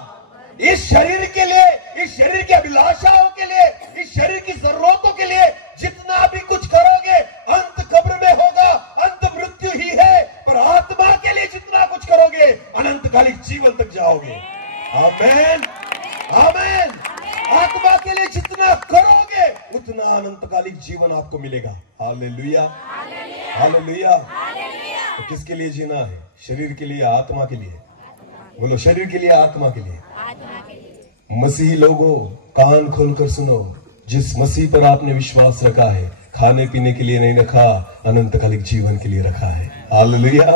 इस शरीर के लिए, इस शरीर की अभिलाषाओं के लिए, इस शरीर की जरूरतों के लिए जितना भी कुछ करोगे, अंत कब्र में होगा, अंत मृत्यु ही है। पर आत्मा के लिए जितना कुछ करोगे, अनंतकालिक जीवन तक जाओगे। आमेन, आमेन। आत्मा के लिए जितना करोगे उतना अनंतकालिक जीवन आपको मिलेगा। Hallelujah, hallelujah. तो किसके लिए जीना है? शरीर के लिए, आत्मा के लिए? बोलो, शरीर के लिए, आत्मा के लिए। मसीही लोगों, कान खोलकर सुनो, जिस मसीह पर आपने विश्वास रखा है, खाने पीने के लिए नहीं रखा, अनंतकालिक जीवन के लिए रखा है। हालेलुया।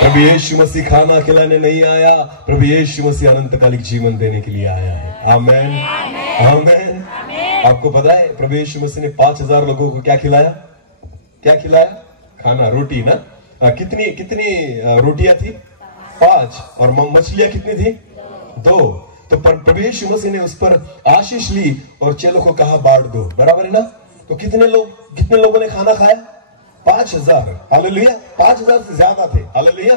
प्रभु यीशु मसीह खाना खिलाने नहीं आया, प्रभु यीशु मसीह अनंतकालिक जीवन देने के लिए आया है। आमेन, आमेन। आपको पता है प्रभु यीशु मसीह ने 5000 लोगों को क्या खिलाया? क्या खिलाया? खाना, रोटी ना। कितनी रोटियां थी? 5। और मछलियां कितनी थी? 2। तो प्रभु यीशु मसीह ने उस पर आशीष ली और चेलों को कहा बांट दो, बराबर है ना। तो कितने लोगों ने खाना खाया? 5000। हालेलुया। 5000 से ज्यादा थे। हालेलुया।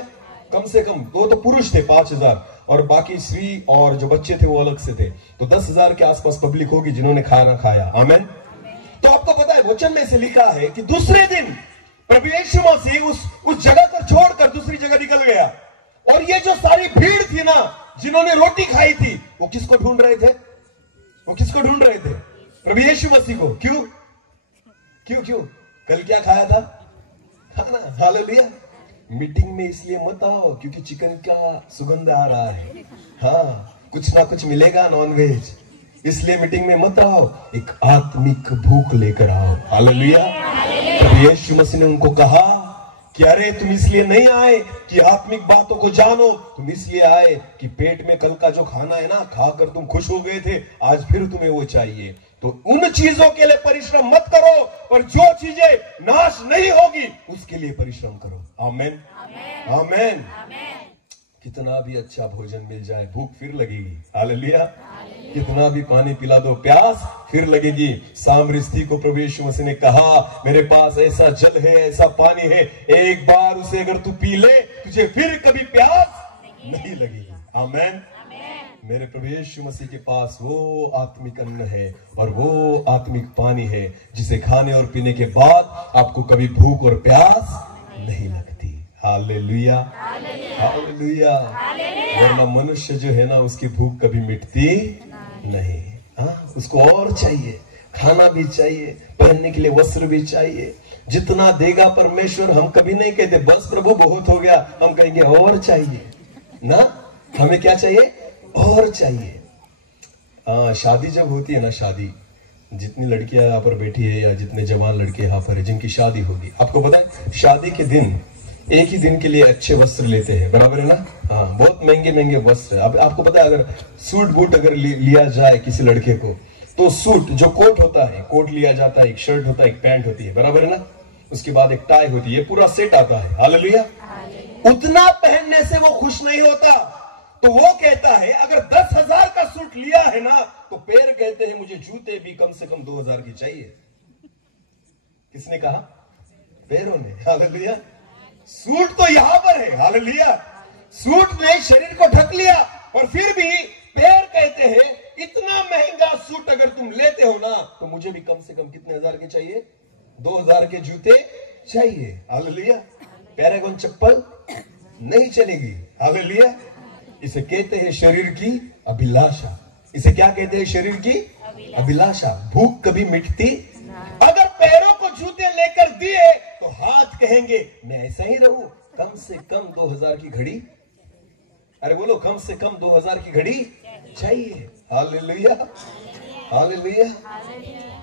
कम से कम 2 तो पुरुष थे, 5000, और बाकी स्त्री और जो बच्चे थे वो अलग से थे। तो 10,000 के आसपास पब्लिक होगी जिन्होंने खाना खाया। आमेन। तो आपको पता है वचन में से लिखा है कि दूसरे दिन प्रभु यीशु मसीह उस जगह को छोड़कर दूसरी जगह निकल गया। और ये जो सारी भीड़ थी ना, जिन्होंने रोटी खाई थी, वो किसको ढूंढ रहे थे? वो किसको ढूंढ रहे थे? प्रभु यीशु मसीह को। क्यों? कल क्या खाया था? खाना। हालेलुया। मीटिंग में इसलिए मत आओ क्योंकि चिकन का सुगंध आ रहा है। हाँ, कुछ ना कुछ मिलेगा नॉनवेज, इसलिए मीटिंग में मत आओ। एक आत्मिक भूख लेकर आओ। हालेलुया। प्रभु यीशु मसीह ने उनको कहा कि अरे तुम इसलिए नहीं आए कि आत्मिक बातों को जानो, तुम इसलिए आए कि पेट में कल का जो खाना है ना, खाकर तुम खुश हो गए थे, आज फिर तुम्हें वो चाहिए। तो उन चीजों के लिए परिश्रम मत करो, पर जो चीजें नाश नहीं होगी उसके लिए परिश्रम करो। आमेन, आमेन। कितना भी अच्छा भोजन मिल जाए, भूख फिर लगेगी। हालेलुया। कितना भी पानी पिला दो, प्यास फिर लगेगी। सामरी स्त्री को प्रभु यीशु मसीह ने कहा, मेरे पास ऐसा जल है, ऐसा पानी है, एक बार उसे अगर तू पी ले, तुझे फिर कभी प्यास नहीं लगेगी। आमेन। मेरे प्रभु यीशु मसीह के पास वो आत्मिक अन्न है और वो आत्मिक पानी है जिसे खाने और पीने के बाद आपको कभी भूख और प्यास नहीं लगती। Hallelujah, hallelujah. वरना मनुष्य जो है ना, उसकी भूख कभी मिटती नहीं। हाँ, उसको और चाहिए, खाना भी चाहिए, पहनने के लिए वस्त्र भी चाहिए। जितना देगा परमेश्वर, हम कभी नहीं कहते बस प्रभु बहुत हो गया, हम कहेंगे और चाहिए ना। हमें क्या चाहिए? और चाहिए। शादी जब होती है ना, शादी, जितनी लड़कियां यहाँ पर बैठी है या जितने जवान लड़के यहाँ पर है जिनकी शादी होगी, आपको पता है शादी के दिन एक ही दिन के लिए अच्छे वस्त्र लेते हैं, बराबर है ना। हाँ, बहुत महंगे महंगे वस्त्र। अब आपको पता है, अगर सूट बूट अगर लिया जाए किसी लड़के को, तो सूट जो कोट होता है, कोट लिया जाता है, एक शर्ट होता है, एक पैंट होती है, बराबर है ना। उसके बाद एक टाई होती है, पूरा सेट आता है। हालेलुया। उतना पहनने से वो खुश नहीं होता, तो वो कहता है अगर 10,000 का सूट लिया है ना, तो पैर कहते हैं मुझे जूते भी कम से कम 2,000 की चाहिए। किसने कहा? पैरों ने। हालेलुया। सूट तो यहां पर है। हालेलुया। सूट ने शरीर को ढक लिया, और फिर भी पैर कहते हैं इतना महंगा सूट अगर तुम लेते हो ना, तो मुझे भी कम से कम कितने हजार के चाहिए? 2,000 के जूते चाहिए। हालेलुया। पैरागॉन चप्पल नहीं चलेगी। हालेलुया। इसे कहते हैं शरीर की अभिलाषा। इसे क्या कहते हैं? शरीर की अभिलाषा। भूख कभी मिटती? अगर पैरों को जूते लेकर दिए तो हाथ कहेंगे मैं ऐसा ही रहूं, कम से कम 2,000 की घड़ी। अरे बोलो, कम से कम 2,000 की घड़ी चाहिए। Hallelujah, hallelujah.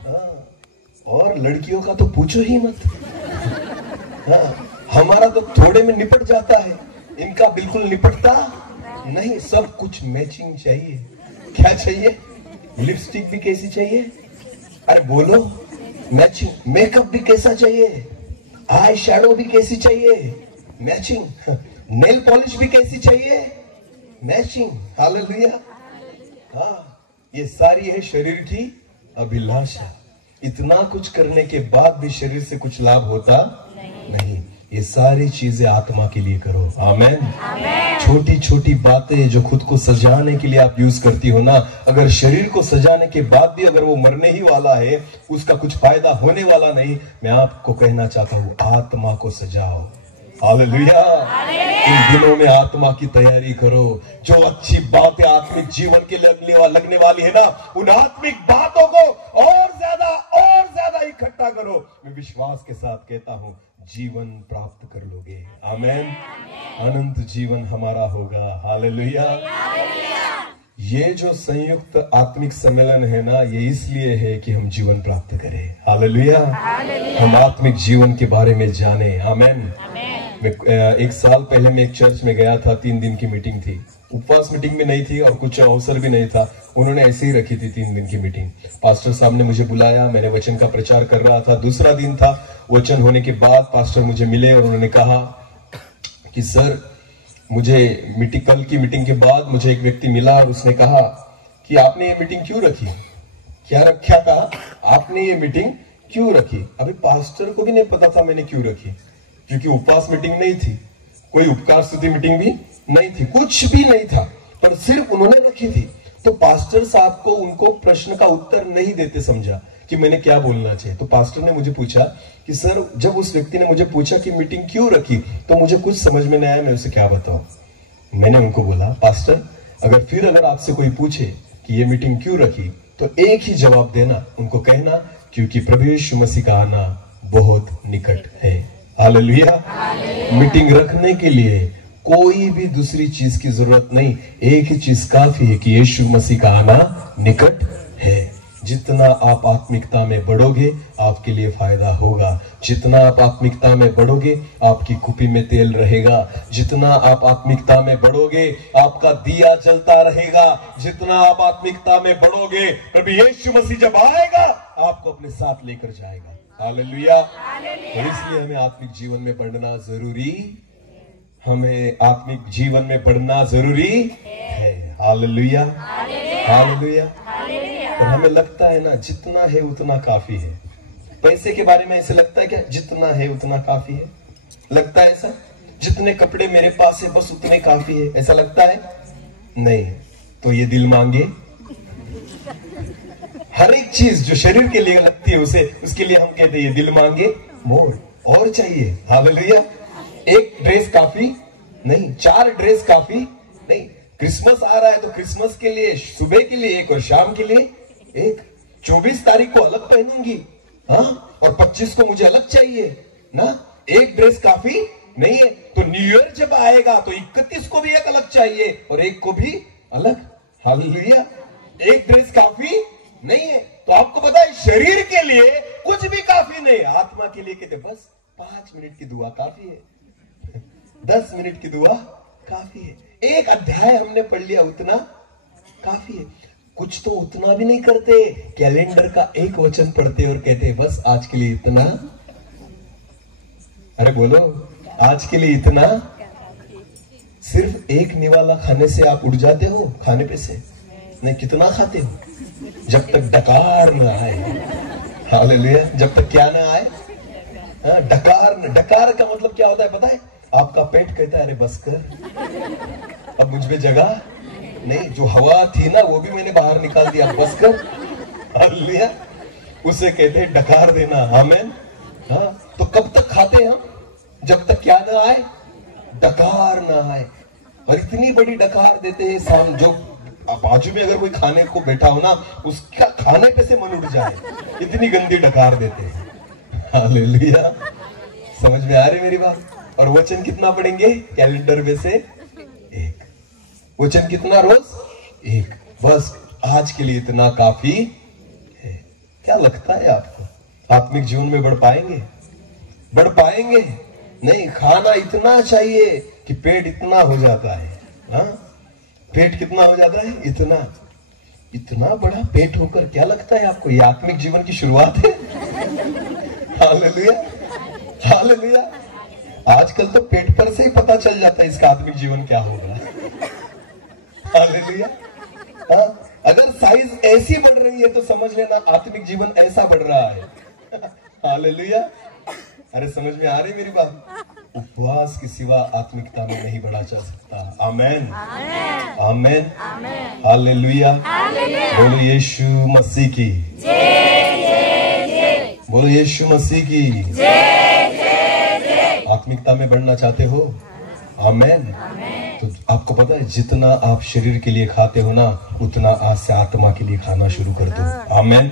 हाँ, और लड़कियों का तो पूछो ही मत। हाँ, हमारा तो थोड़े में निपट जाता है, इनका बिल्कुल निपटता नहीं। सब कुछ मैचिंग चाहिए। क्या चाहिए? लिपस्टिक भी कैसी चाहिए? अरे बोलो, मैचिंग। मेकअप भी कैसा चाहिए? आई शैडो भी कैसी चाहिए? मैचिंग। नेल पॉलिश भी कैसी चाहिए? मैचिंग। हालेलुया। हाँ, ये सारी है शरीर की अभिलाषा। इतना कुछ करने के बाद भी शरीर से कुछ लाभ होता नहीं। ये सारी चीजें आत्मा के लिए करो। आमेन। छोटी छोटी बातें जो खुद को सजाने के लिए आप यूज करती हो ना, अगर शरीर को सजाने के बाद भी अगर वो मरने ही वाला है, उसका कुछ फायदा होने वाला नहीं। मैं आपको कहना चाहता हूं, आत्मा को सजाओ। हालेलुया। इन दिनों में आत्मा की तैयारी करो। जो अच्छी बातें आत्मिक जीवन के लगने वाली है ना, उन आत्मिक बातों को और ज्यादा इकट्ठा करो। मैं विश्वास के साथ कहता हूं, जीवन प्राप्त कर लोगे। आमेन। अनंत जीवन हमारा होगा। हालेलुया। ये जो संयुक्त आत्मिक सम्मेलन है ना, ये इसलिए है कि हम जीवन प्राप्त करें। हालेलुया। हम आत्मिक जीवन के बारे में जाने। आमेन। एक साल पहले मैं एक चर्च में गया था, 3 दिन की मीटिंग थी। उपवास मीटिंग भी नहीं थी और कुछ अवसर भी नहीं था, उन्होंने ऐसे ही रखी थी 3 दिन की मीटिंग। पास्टर साहब ने मुझे बुलाया, मैंने वचन का प्रचार कर रहा था। दूसरा दिन था। वचन होने के बाद पास्टर मुझे मिले और उन्होंने कहा कि सर, मुझे कल की मीटिंग के बाद मुझे एक व्यक्ति मिला और उसने कहा कि आपने ये मीटिंग क्यों रखी। क्या रखा था? आपने ये मीटिंग क्यों रखी? अभी पास्टर को भी नहीं पता था मैंने क्यों रखी, क्योंकि उपवास मीटिंग नहीं थी, कोई उपकार स्तुति मीटिंग भी नहीं थी, कुछ भी नहीं था, पर सिर्फ उन्होंने रखी थी। तो पास्टर साहब को उनको प्रश्न का उत्तर नहीं देते समझा कि मैंने क्या बोलना चाहिए। तो पास्टर ने मुझे पूछा कि सर, जब उस व्यक्ति ने मुझे पूछा कि मीटिंग क्यों रखी, तो मुझे कुछ समझ में नहीं आया, मैं उसे क्या बताऊं। मैंने उनको बोला, पास्टर, अगर आपसे कोई पूछे कि ये मीटिंग क्यों रखी, तो एक ही जवाब देना, उनको कहना क्योंकि प्रभु यीशु मसीह का आना बहुत निकट है। हालेलुया। मीटिंग रखने के लिए कोई भी दूसरी चीज की जरूरत नहीं, एक ही चीज काफी है कि यीशु मसीह का आना निकट है। जितना आप आत्मिकता में बढ़ोगे आपके लिए फायदा होगा। जितना आप आत्मिकता में बढ़ोगे आपकी कुपी में तेल रहेगा। जितना आप आत्मिकता में बढ़ोगे आपका दिया जलता रहेगा। जितना आप आत्मिकता में बढ़ोगे प्रभु यीशु मसीह जब आएगा आपको अपने साथ लेकर जाएगा। हालेलुया। तो इसलिए हमें आत्मिक जीवन में बढ़ना जरूरी, हमें आत्मिक जीवन में बढ़ना जरूरी है। हालेलुया। हालेलुया। और हमें लगता है ना, जितना है उतना काफी है। पैसे के बारे में ऐसे लगता है क्या? जितना है उतना काफी है, लगता है ऐसा? जितने कपड़े मेरे पास है बस उतने काफी है, ऐसा लगता है? नहीं। तो ये दिल मांगे, हर एक चीज जो शरीर के लिए लगती है उसके लिए हम कहते हैं ये दिल मांगे मोर, और चाहिए। हालेलुया। एक ड्रेस काफी नहीं, 4 ड्रेस काफी नहीं। क्रिसमस आ रहा है तो क्रिसमस के लिए सुबह के लिए एक और शाम के लिए एक। 24 तारीख को अलग पहनूंगी, हाँ, और 25 को मुझे अलग चाहिए ना। एक ड्रेस काफी नहीं है। तो न्यू ईयर जब आएगा तो 31 को भी एक अलग चाहिए और एक को भी अलग। हालेलुया। एक ड्रेस काफी नहीं है। तो आपको पता है शरीर के लिए कुछ भी काफी नहीं, आत्मा के लिए कहते बस 5 मिनट की दुआ काफी है, 10 मिनट की दुआ काफी है, एक अध्याय हमने पढ़ लिया उतना काफी है। कुछ तो उतना भी नहीं करते, कैलेंडर का एक वचन पढ़ते और कहते बस आज के लिए इतना। अरे बोलो, आज के लिए इतना। सिर्फ एक निवाला खाने से आप उठ जाते हो खाने पे से? नहीं, कितना खाते हो? जब तक डकार न आए। हालेलुया। जब तक क्या ना आए? डकार का मतलब क्या होता है पता है? आपका पेट कहता है अरे बस कर, अब मुझ में जगह नहीं। जो हवा थी ना वो भी मैंने बाहर निकाल दिया, बस कर। हालेलुया। उसे कहते हैं डकार देना। आमीन। हाँ, तो कब तक खाते हम? जब तक क्या ना आए? डकार ना आए। और इतनी बड़ी डकार देते हैं शाम, जो बाजू में अगर कोई खाने को बैठा हो ना, उसका खाने पे से मन उठ जाए, इतनी गंदी डकार देते हैं। हालेलुया। समझ में आ रही मेरी बात? और वचन कितना पढ़ेंगे? कैलेंडर में से एक। वचन कितना रोज? एक। बस आज के लिए इतना काफी है। क्या लगता है आपको, आत्मिक जीवन में बढ़ पाएंगे? बढ़ पाएंगे? नहीं। खाना इतना चाहिए कि पेट इतना हो जाता है। हाँ, पेट कितना हो जाता है? इतना। इतना बड़ा पेट होकर क्या लगता है आपको ये आत्मिक जीवन की शुरुआत है? हालेलुया। हालेलुया। आजकल तो पेट पर से ही पता चल जाता है इसका आत्मिक जीवन क्या होगा। हालेलुया। अगर साइज ऐसी बढ़ रही है तो समझ लेना आत्मिक जीवन ऐसा बढ़ रहा है। हालेलुया। अरे समझ में आ रही मेरी बात? उपवास के सिवा आत्मिकता में नहीं बढ़ा जा सकता। आमेन। आमेन। हालेलुया। बोलो यीशु मसीह की जय। बोलो यीशु मसीह की जय। आत्मिकता में बढ़ना चाहते हो? आमेन। तो आपको पता है जितना आप शरीर के लिए खाते हो ना, उतना आज से आत्मा के लिए खाना शुरू कर दो। आमेन।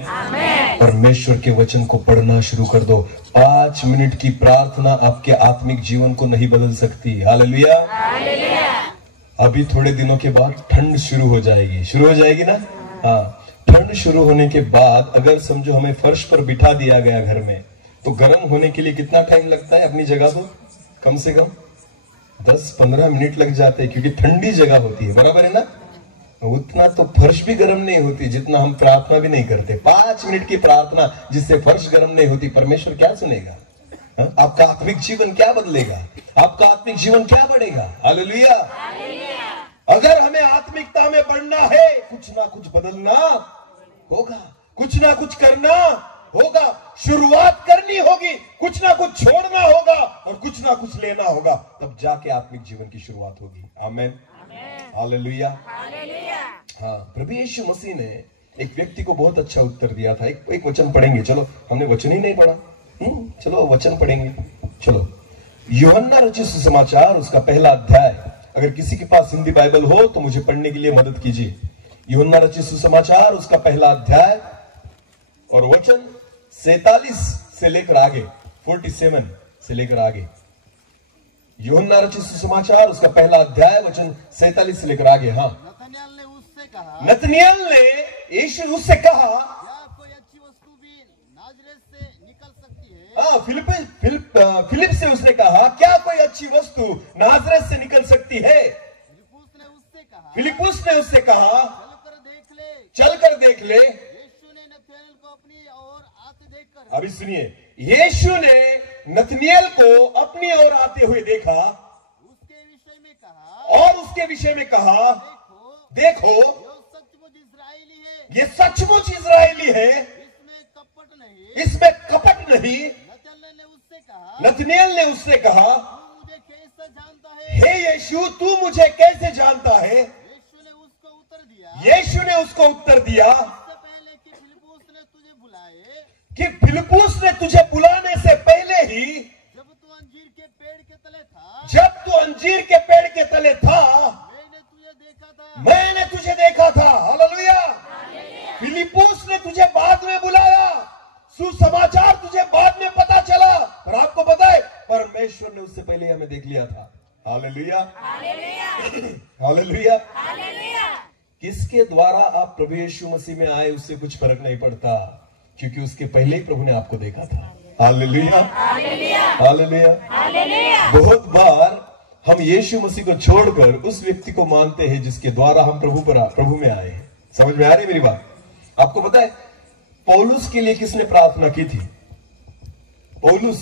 परमेश्वर के वचन को पढ़ना शुरू कर दो। 5 मिनट की प्रार्थना आपके आत्मिक जीवन को नहीं बदल सकती। हालेलुया। अभी थोड़े दिनों के बाद ठंड शुरू हो जाएगी ना। हाँ, ठंड शुरू होने के बाद अगर समझो हमें फर्श पर बिठा दिया गया घर में, तो गर्म होने के लिए कितना टाइम लगता है? अपनी जगह तो कम से कम 10-15 मिनट लग जाते हैं, क्योंकि ठंडी जगह होती है, बराबर है ना। उतना तो फर्श भी गर्म नहीं होती जितना हम प्रार्थना भी नहीं करते। 5 मिनट की प्रार्थना जिससे फर्श गर्म नहीं होती, परमेश्वर क्या सुनेगा? आपका आत्मिक जीवन क्या बदलेगा? आपका आत्मिक जीवन क्या बढ़ेगा? हालेलुया। अगर हमें आत्मिकता में बढ़ना है, कुछ ना कुछ बदलना होगा, कुछ ना कुछ करना होगा, शुरुआत करनी होगी, कुछ ना कुछ छोड़ना होगा और कुछ ना कुछ लेना होगा, तब जाके आत्मिक जीवन की शुरुआत होगी। आमेन। हालेलुया। हाँ, प्रभु यीशु मसीह ने एक व्यक्ति को बहुत अच्छा उत्तर दिया था। एक वचन पढ़ेंगे। चलो, हमने वचन ही नहीं पढ़ा। चलो वचन पढ़ेंगे। चलो, यूहन्ना रचित सुसमाचार उसका पहला अध्याय। अगर किसी के पास हिंदी बाइबल हो तो मुझे पढ़ने के लिए मदद कीजिए। यूहन्ना रचित सुसमाचार उसका पहला अध्याय और वचन 47 से लेकर आगे, 47 से लेकर आगे। यूहन्ना रचित सुसमाचार उसका पहला अध्याय वचन 47 से लेकर आगे। हाँ, नतनिएल ने यीशु उससे कहा, क्या कोई अच्छी वस्तु भी नाजरेत से निकल सकती है? फिलिप से उसने कहा, क्या कोई अच्छी वस्तु नाजरेत से निकल सकती है? फिलिपुस ने उससे कहा, चलकर देख ले। यीशु ने नतनिएल को अपनी ओर आते देखकर, अभी सुनिए, यीशु ने नतनिएल को अपनी ओर आते हुए देखा उसके विषय में कहा, और उसके विषय में कहा, देखो ये सचमुच इजरायली है, ये सचमुच इजरायली है, इसमें कपट नहीं। नतनिएल ने उससे कहा, तू मुझे कैसे जानता है? हे यीशु, तू मुझे कैसे जानता है? यीशु ने उसको उत्तर दिया, इससे पहले कि फिलिपुस ने तुझे बुलाए, कि फिलिपुस ने तुझे बुलाने से पहले ही, जब तू अंजीर के पेड़ के तले था, जब तू अंजीर के पेड़ के तले था, मैंने तुझे देखा था। हालेलुया। फिलिपुस ने तुझे बाद में बुलाया, सुसमाचार तुझे बाद में पता चला, और आपको पता है परमेश्वर ने उससे पहले हमें देख लिया था। हालेलुया। हालेलुया। किसके द्वारा आप प्रभु यीशु मसीह में आए उससे कुछ फर्क नहीं पड़ता, क्योंकि उसके पहले ही प्रभु ने आपको देखा था। हालेलुया। हालेलुया। बहुत बार हम यीशु मसीह को छोड़कर उस व्यक्ति को मानते हैं जिसके द्वारा हम प्रभु में आए हैं। समझ में आ रही मेरी बात? आपको पता है पौलुस के लिए किसने प्रार्थना की थी? पौलुस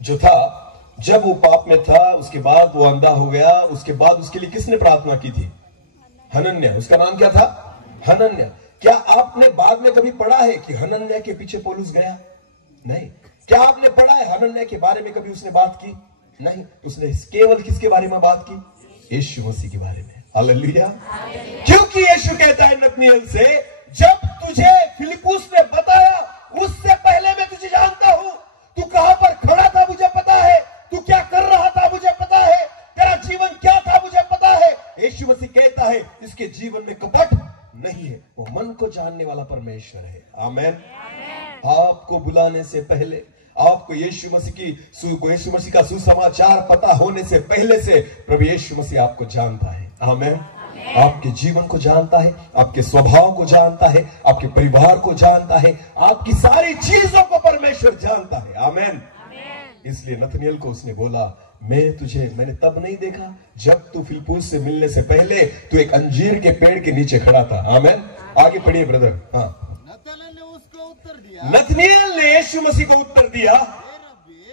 जो था, जब वो पाप में था, उसके बाद वो अंधा हो गया, उसके बाद उसके लिए किसने प्रार्थना की थी? हनन्या। उसका नाम क्या था? हनन्या। क्या आपने बाद में कभी पढ़ा है कि हनन्या के पीछे पौलुस गया? नहीं। क्या आपने पढ़ा है हनन्या के बारे में कभी उसने बात की? नहीं। उसने केवल किसके बारे में बात की? यीशु मसीह के बारे में। हालेलुया। क्योंकि यीशु कहता है नतनिएल से, जब तुझे फिलिपुस ने बताया, उससे पहले मैं तुझे जानता हूं। तू कहां पर खड़ा था मुझे पता है, तू क्या कर रहा था मुझे पता है, तेरा जीवन क्या था मुझे पता है। यीशु मसीह कहता है इसके जीवन में कपट नहीं है, वो मन को जानने वाला परमेश्वर है। आमेन। आपको बुलाने से पहले, आपको यीशु मसीह का सुसमाचार पता होने से पहले से प्रभु यीशु मसीह आपको जानता है। आमेन। आपके जीवन को जानता है, आपके स्वभाव को जानता है, आपके परिवार को जानता है, आपकी सारी चीजों को परमेश्वर जानता है। आमेन। इसलिए नतनिएल को उसने बोला, मैंने तब नहीं देखा जब तू फिलिपुस से मिलने से पहले तू एक अंजीर के पेड़ के नीचे खड़ा था। आमेन। आगे पढ़िए ब्रदर। हाँ, नतनिएल ने यीशु मसीह को उत्तर दिया,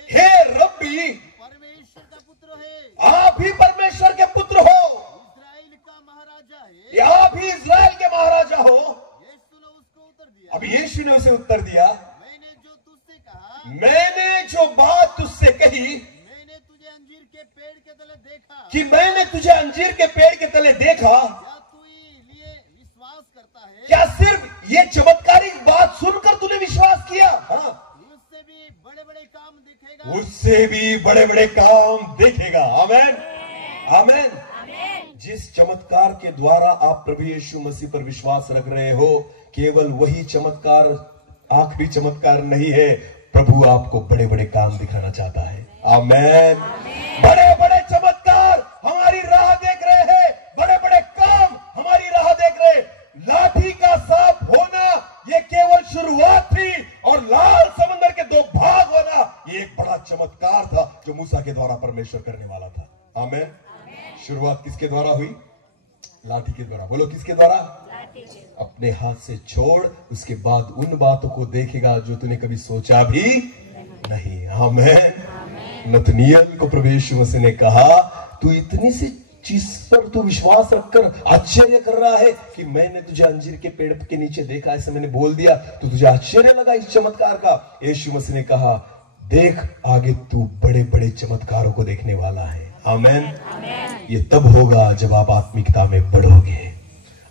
हे रब्बी, परमेश्वर का पुत्र है, आप ही परमेश्वर के पुत्र हो, इस्राएल का महाराजा है, आप ही इस्राएल के महाराजा हो। यीशु ने उसको उत्तर दिया, अब यीशु ने उसे उत्तर दिया, मैंने जो तुझसे कहा, मैंने जो बात तुझसे कही, मैंने तुझे अंजीर के पेड़ के तले देखा, कि मैंने तुझे अंजीर के पेड़ के तले देखा, क्या तू लिए विश्वास करता है? क्या सिर्फ ये चमत्कारिक बात सुनकर तूने विश्वास किया? हाँ, उससे भी बड़े बड़े काम दिखेगा उससे भी बड़े बड़े काम देखेगा। आमेन, आमेन। जिस चमत्कार के द्वारा आप प्रभु यीशु मसीह पर विश्वास रख रहे हो, केवल वही चमत्कार आखिरी चमत्कार नहीं है। प्रभु आपको बड़े बड़े काम दिखाना चाहता है। आमेन। बड़े बड़े चमत्कार हमारी राह देख रहे हैं, बड़े बड़े काम हमारी राह देख रहे हैं। लाठी का सांप होना ये केवल शुरुआत थी, और लाल समंदर के 2 भाग होना ये एक बड़ा चमत्कार था जो मूसा के द्वारा परमेश्वर करने वाला था। आमेन। शुरुआत किसके द्वारा हुई? लाठी के द्वारा। बोलो, किसके द्वारा? अपने हाथ से छोड़, उसके बाद उन बातों को देखेगा जो तूने कभी सोचा भी नहीं। आमेन। नतनियल को प्रभु यीशु मसीह ने कहा, तू इतनी सी चीज पर तू विश्वास रखकर आश्चर्य कर रहा है कि मैंने तुझे अंजीर के पेड़ के नीचे देखा, ऐसे मैंने बोल दिया तो तुझे आश्चर्य लगा इस चमत्कार का। यीशु मसीह ने कहा, देख आगे तू बड़े बड़े चमत्कारों को देखने वाला है। आमेन। ये तब होगा जब आप आत्मिकता में बढ़ोगे।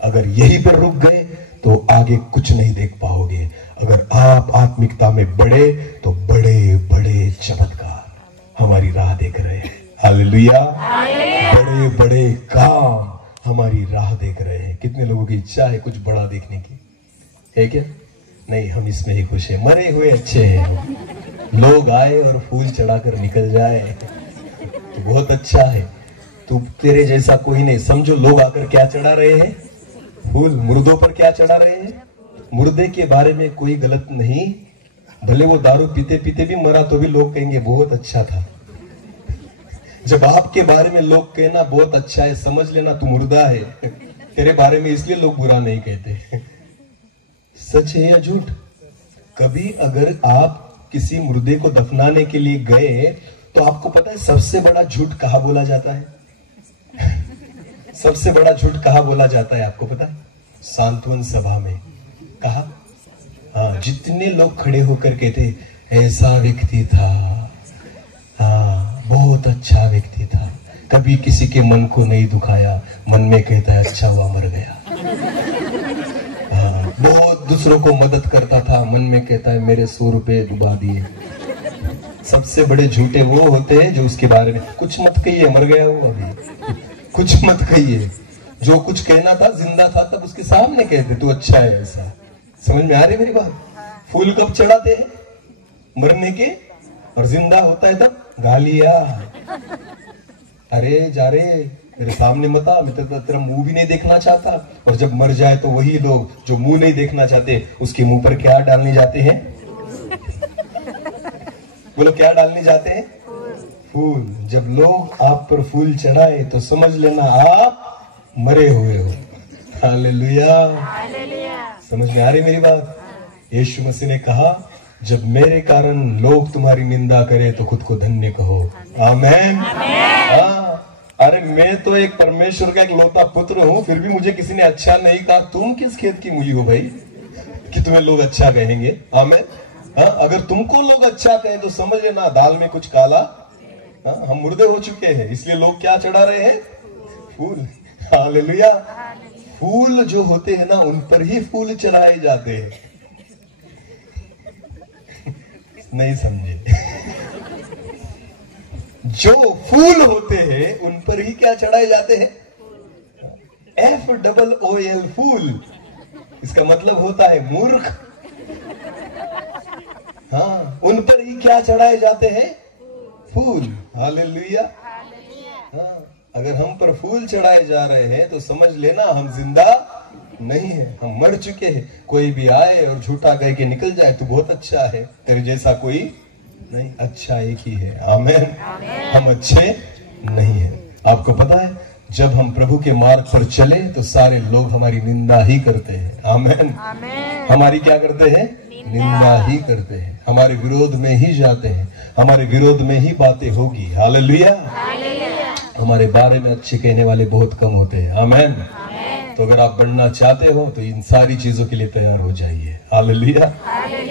अगर यहीं पर रुक गए तो आगे कुछ नहीं देख पाओगे। अगर आप आत्मिकता में बढ़े तो बड़े बड़े चमत्कार हमारी राह देख रहे हैं। हालेलुया। बड़े बड़े काम हमारी राह देख रहे हैं। कितने लोगों की इच्छा है कुछ बड़ा देखने की? है क्या? नहीं, हम इसमें ही खुश हैं। मरे हुए अच्छे हैं। लोग आए और फूल चढ़ाकर निकल जाए तो बहुत अच्छा है। तू तेरे जैसा कोई नहीं। समझो, लोग आकर क्या चढ़ा रहे हैं? फूल। मुर्दों पर क्या चढ़ा रहे हैं? मुर्दे के बारे में कोई गलत नहीं, भले वो दारू पीते पीते भी मरा तो भी लोग कहेंगे बहुत अच्छा था। जब आपके बारे में लोग कहना बहुत अच्छा है, समझ लेना तू मुर्दा है तेरे बारे में, इसलिए लोग बुरा नहीं कहते। सच है या झूठ? कभी अगर आप किसी मुर्दे को दफनाने के लिए गए तो आपको पता है सबसे बड़ा झूठ कहाँ बोला जाता है? सबसे बड़ा झूठ कहाँ बोला जाता है आपको पता है? सांत्वन सभा में। कहा? हाँ, जितने लोग खड़े होकर कहते ऐसा व्यक्ति था, हाँ बहुत अच्छा व्यक्ति था, कभी किसी के मन को नहीं दुखाया, मन में कहता है अच्छा हुआ मर गया। हाँ, बहुत दूसरों को मदद करता था, मन में कहता है मेरे 100 रुपए डुबा दिए। सबसे बड़े झूठे वो होते हैं जो उसके बारे में कुछ मत कहिए, मर गया वो अभी, कुछ मत कहिए। जो कुछ कहना था, जिंदा था तब उसके सामने कहते तू अच्छा है। ऐसा समझ में आ रही मेरी बात? फूल कब चढ़ाते हैं? मरने के, और जिंदा होता है तब गालियां। अरे जा रे मेरे सामने मत आ, मैं तेरा मुंह भी नहीं देखना चाहता। और जब मर जाए तो वही लोग जो मुंह नहीं देखना चाहते उसके मुंह पर क्या डालने जाते हैं? बोलो, क्या डालने जाते हैं? फूल। जब लोग आप पर फूल चढ़ाए तो समझ लेना आप मरे हुए हो। हालेलुया। समझ में आ रही मेरी बात? यीशु मसीह ने कहा, जब मेरे कारण लोग तुम्हारी निंदा करें तो खुद को धन्य कहो। आमेन। अरे मैं तो एक परमेश्वर का इकलौता पुत्र हूं, फिर भी मुझे किसी ने अच्छा नहीं कहा। तुम किस खेत की मूली हो भाई कि तुम्हें लोग अच्छा कहेंगे? आमेन। अगर तुमको लोग अच्छा कहें तो समझ लेना दाल में कुछ काला। हम मुर्दे हो चुके हैं, इसलिए लोग क्या चढ़ा रहे हैं? फूल। हालेलुया। फूल जो होते हैं ना, उन पर ही फूल चढ़ाए जाते हैं। नहीं समझे? जो फूल होते हैं उन पर ही क्या चढ़ाए जाते हैं? FOOL फूल। इसका मतलब होता है मूर्ख। हाँ, उन पर ही क्या चढ़ाए जाते हैं? फूल। हालेलुया। हाँ, अगर हम पर फूल चढ़ाए जा रहे हैं तो समझ लेना हम जिंदा नहीं है, हम मर चुके हैं। कोई भी आए और झूठा कह के निकल जाए तो बहुत अच्छा है, तेरे जैसा कोई नहीं, अच्छा एक ही है। आमेन। हम अच्छे नहीं है। आपको पता है, जब हम प्रभु के मार्ग पर चले तो सारे लोग हमारी निंदा ही करते हैं। आमेन। हमारी क्या करते हैं? निंदा ही करते हैं, हमारे विरोध में ही जाते हैं, हमारे विरोध में ही बातें होगी। हालेलुया। हमारे बारे में अच्छे कहने वाले बहुत कम होते हैं। आमेन। तो अगर आप बढ़ना चाहते हो तो इन सारी चीजों के लिए तैयार हो जाइए। हालेलुया।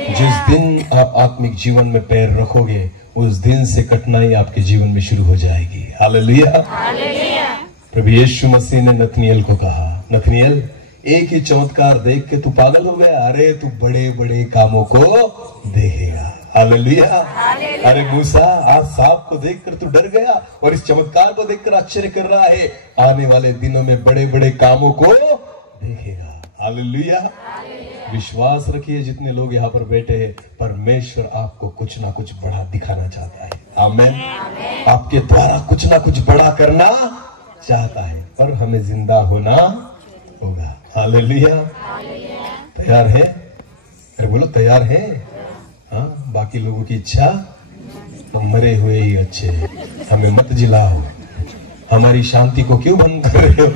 जिस दिन आप आत्मिक जीवन में पैर रखोगे उस दिन से कठिनाई आपके जीवन में शुरू हो जाएगी। हालेलुया। प्रभु यीशु मसीह ने नतनिएल को कहा, नतनिएल एक ही चमत्कार देख के तू पागल हो गया? अरे तू बड़े बड़े कामों को देखेगा। हालेलुया। अरे मूसा, आज सांप को देखकर तू डर गया और इस चमत्कार को देखकर आश्चर्य कर रहा है, आने वाले दिनों में बड़े बड़े कामों को देखेगा। हालेलुया। विश्वास रखिए, जितने लोग यहाँ पर बैठे हैं, परमेश्वर आपको कुछ ना कुछ बड़ा दिखाना चाहता है। आमीन। आपके द्वारा कुछ ना कुछ बड़ा करना चाहता है, पर हमें जिंदा होना होगा। हालेलुया। तैयार है? अरे बोलो तैयार है? हाँ, बाकी लोगों की इच्छा तो मरे हुए ही अच्छे हैं, हमें मत जिलाओ। हमारी शांति को क्यों भंग कर रहे हो?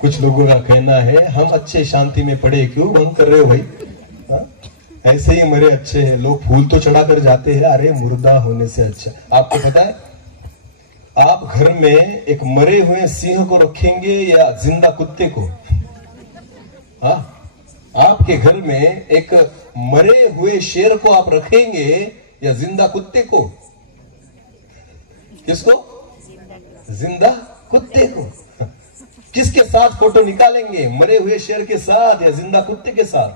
कुछ लोगों का कहना है हम अच्छे शांति में पड़े, क्यों भंग कर रहे हो भाई? हाँ? ऐसे ही मरे अच्छे हैं। लोग फूल तो चढ़ा कर जाते हैं, अरे मुर्दा होने से अच्छा। आपको पता है, आप घर में एक मरे हुए सिंह को रखेंगे या जिंदा कुत्ते को? हाँ, आपके घर में एक मरे हुए शेर को आप रखेंगे या जिंदा कुत्ते को? किसको? जिंदा कुत्ते को। किसके साथ फोटो निकालेंगे, मरे हुए शेर के साथ या जिंदा कुत्ते के साथ?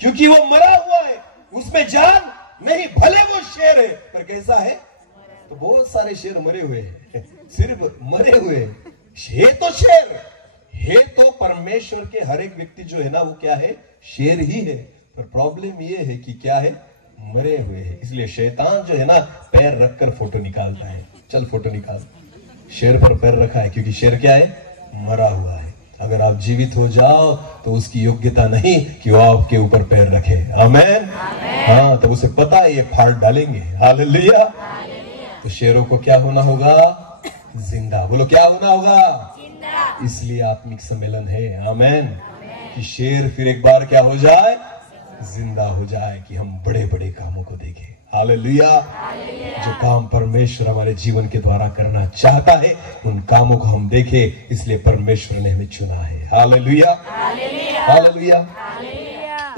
क्योंकि वो मरा हुआ है, उसमें जान नहीं। भले वो शेर है पर कैसा है? तो बहुत सारे शेर मरे हुए हैं, सिर्फ मरे हुए है तो शेर है। तो परमेश्वर के हर एक व्यक्ति जो है ना, वो क्या है? शेर ही है। पर प्रॉब्लम ये है कि क्या है? मरे हुए हैं। इसलिए शैतान जो है ना, पैर रखकर फोटो निकालता है। चल फोटो निकाल। शेर पर पैर रखा है क्योंकि शेर क्या है? मरा हुआ है। अगर आप जीवित हो जाओ तो उसकी योग्यता नहीं कि वो आपके ऊपर पैर रखे। आमीन। हाँ, तो उसे पता है ये फाड़ डालेंगे। हालेलुया। तो शेरों को क्या होना होगा? जिंदा। बोलो क्या होना होगा? जिंदा। इसलिए आत्मिक सम्मेलन है। आमीन। कि शेर फिर एक बार क्या हो जाए? जिंदा हो जाए, कि हम बड़े बड़े कामों को देखें। हालेलुया। जो काम परमेश्वर हमारे जीवन के द्वारा करना चाहता है, उन कामों को हम देखें। इसलिए परमेश्वर ने हमें चुना है। हालेलुया। हालेलुया।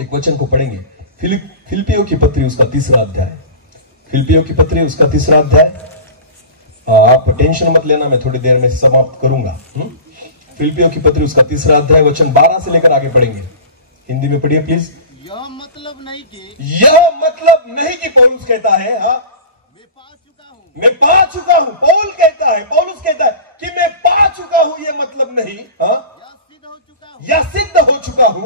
एक वचन को पढ़ेंगे, फिलिपियों की पत्री उसका 3रा अध्याय। फिलिपियों की पत्री उसका 3रा अध्याय। आप टेंशन मत लेना, मैं थोड़ी देर में समाप्त करूंगा। फिलिपियों की पत्री उसका 3रा अध्याय वचन 12 से लेकर आगे पढ़ेंगे। हिंदी में पढ़िए प्लीज। यह मतलब नहीं कि पौलुस कहता है, हाँ, मैं पा चुका हूँ। मैं पा चुका हूँ। पौलुस कहता है कि मैं पा चुका हूँ, ये मतलब नहीं। हाँ, या सिद्ध हो चुका हूँ।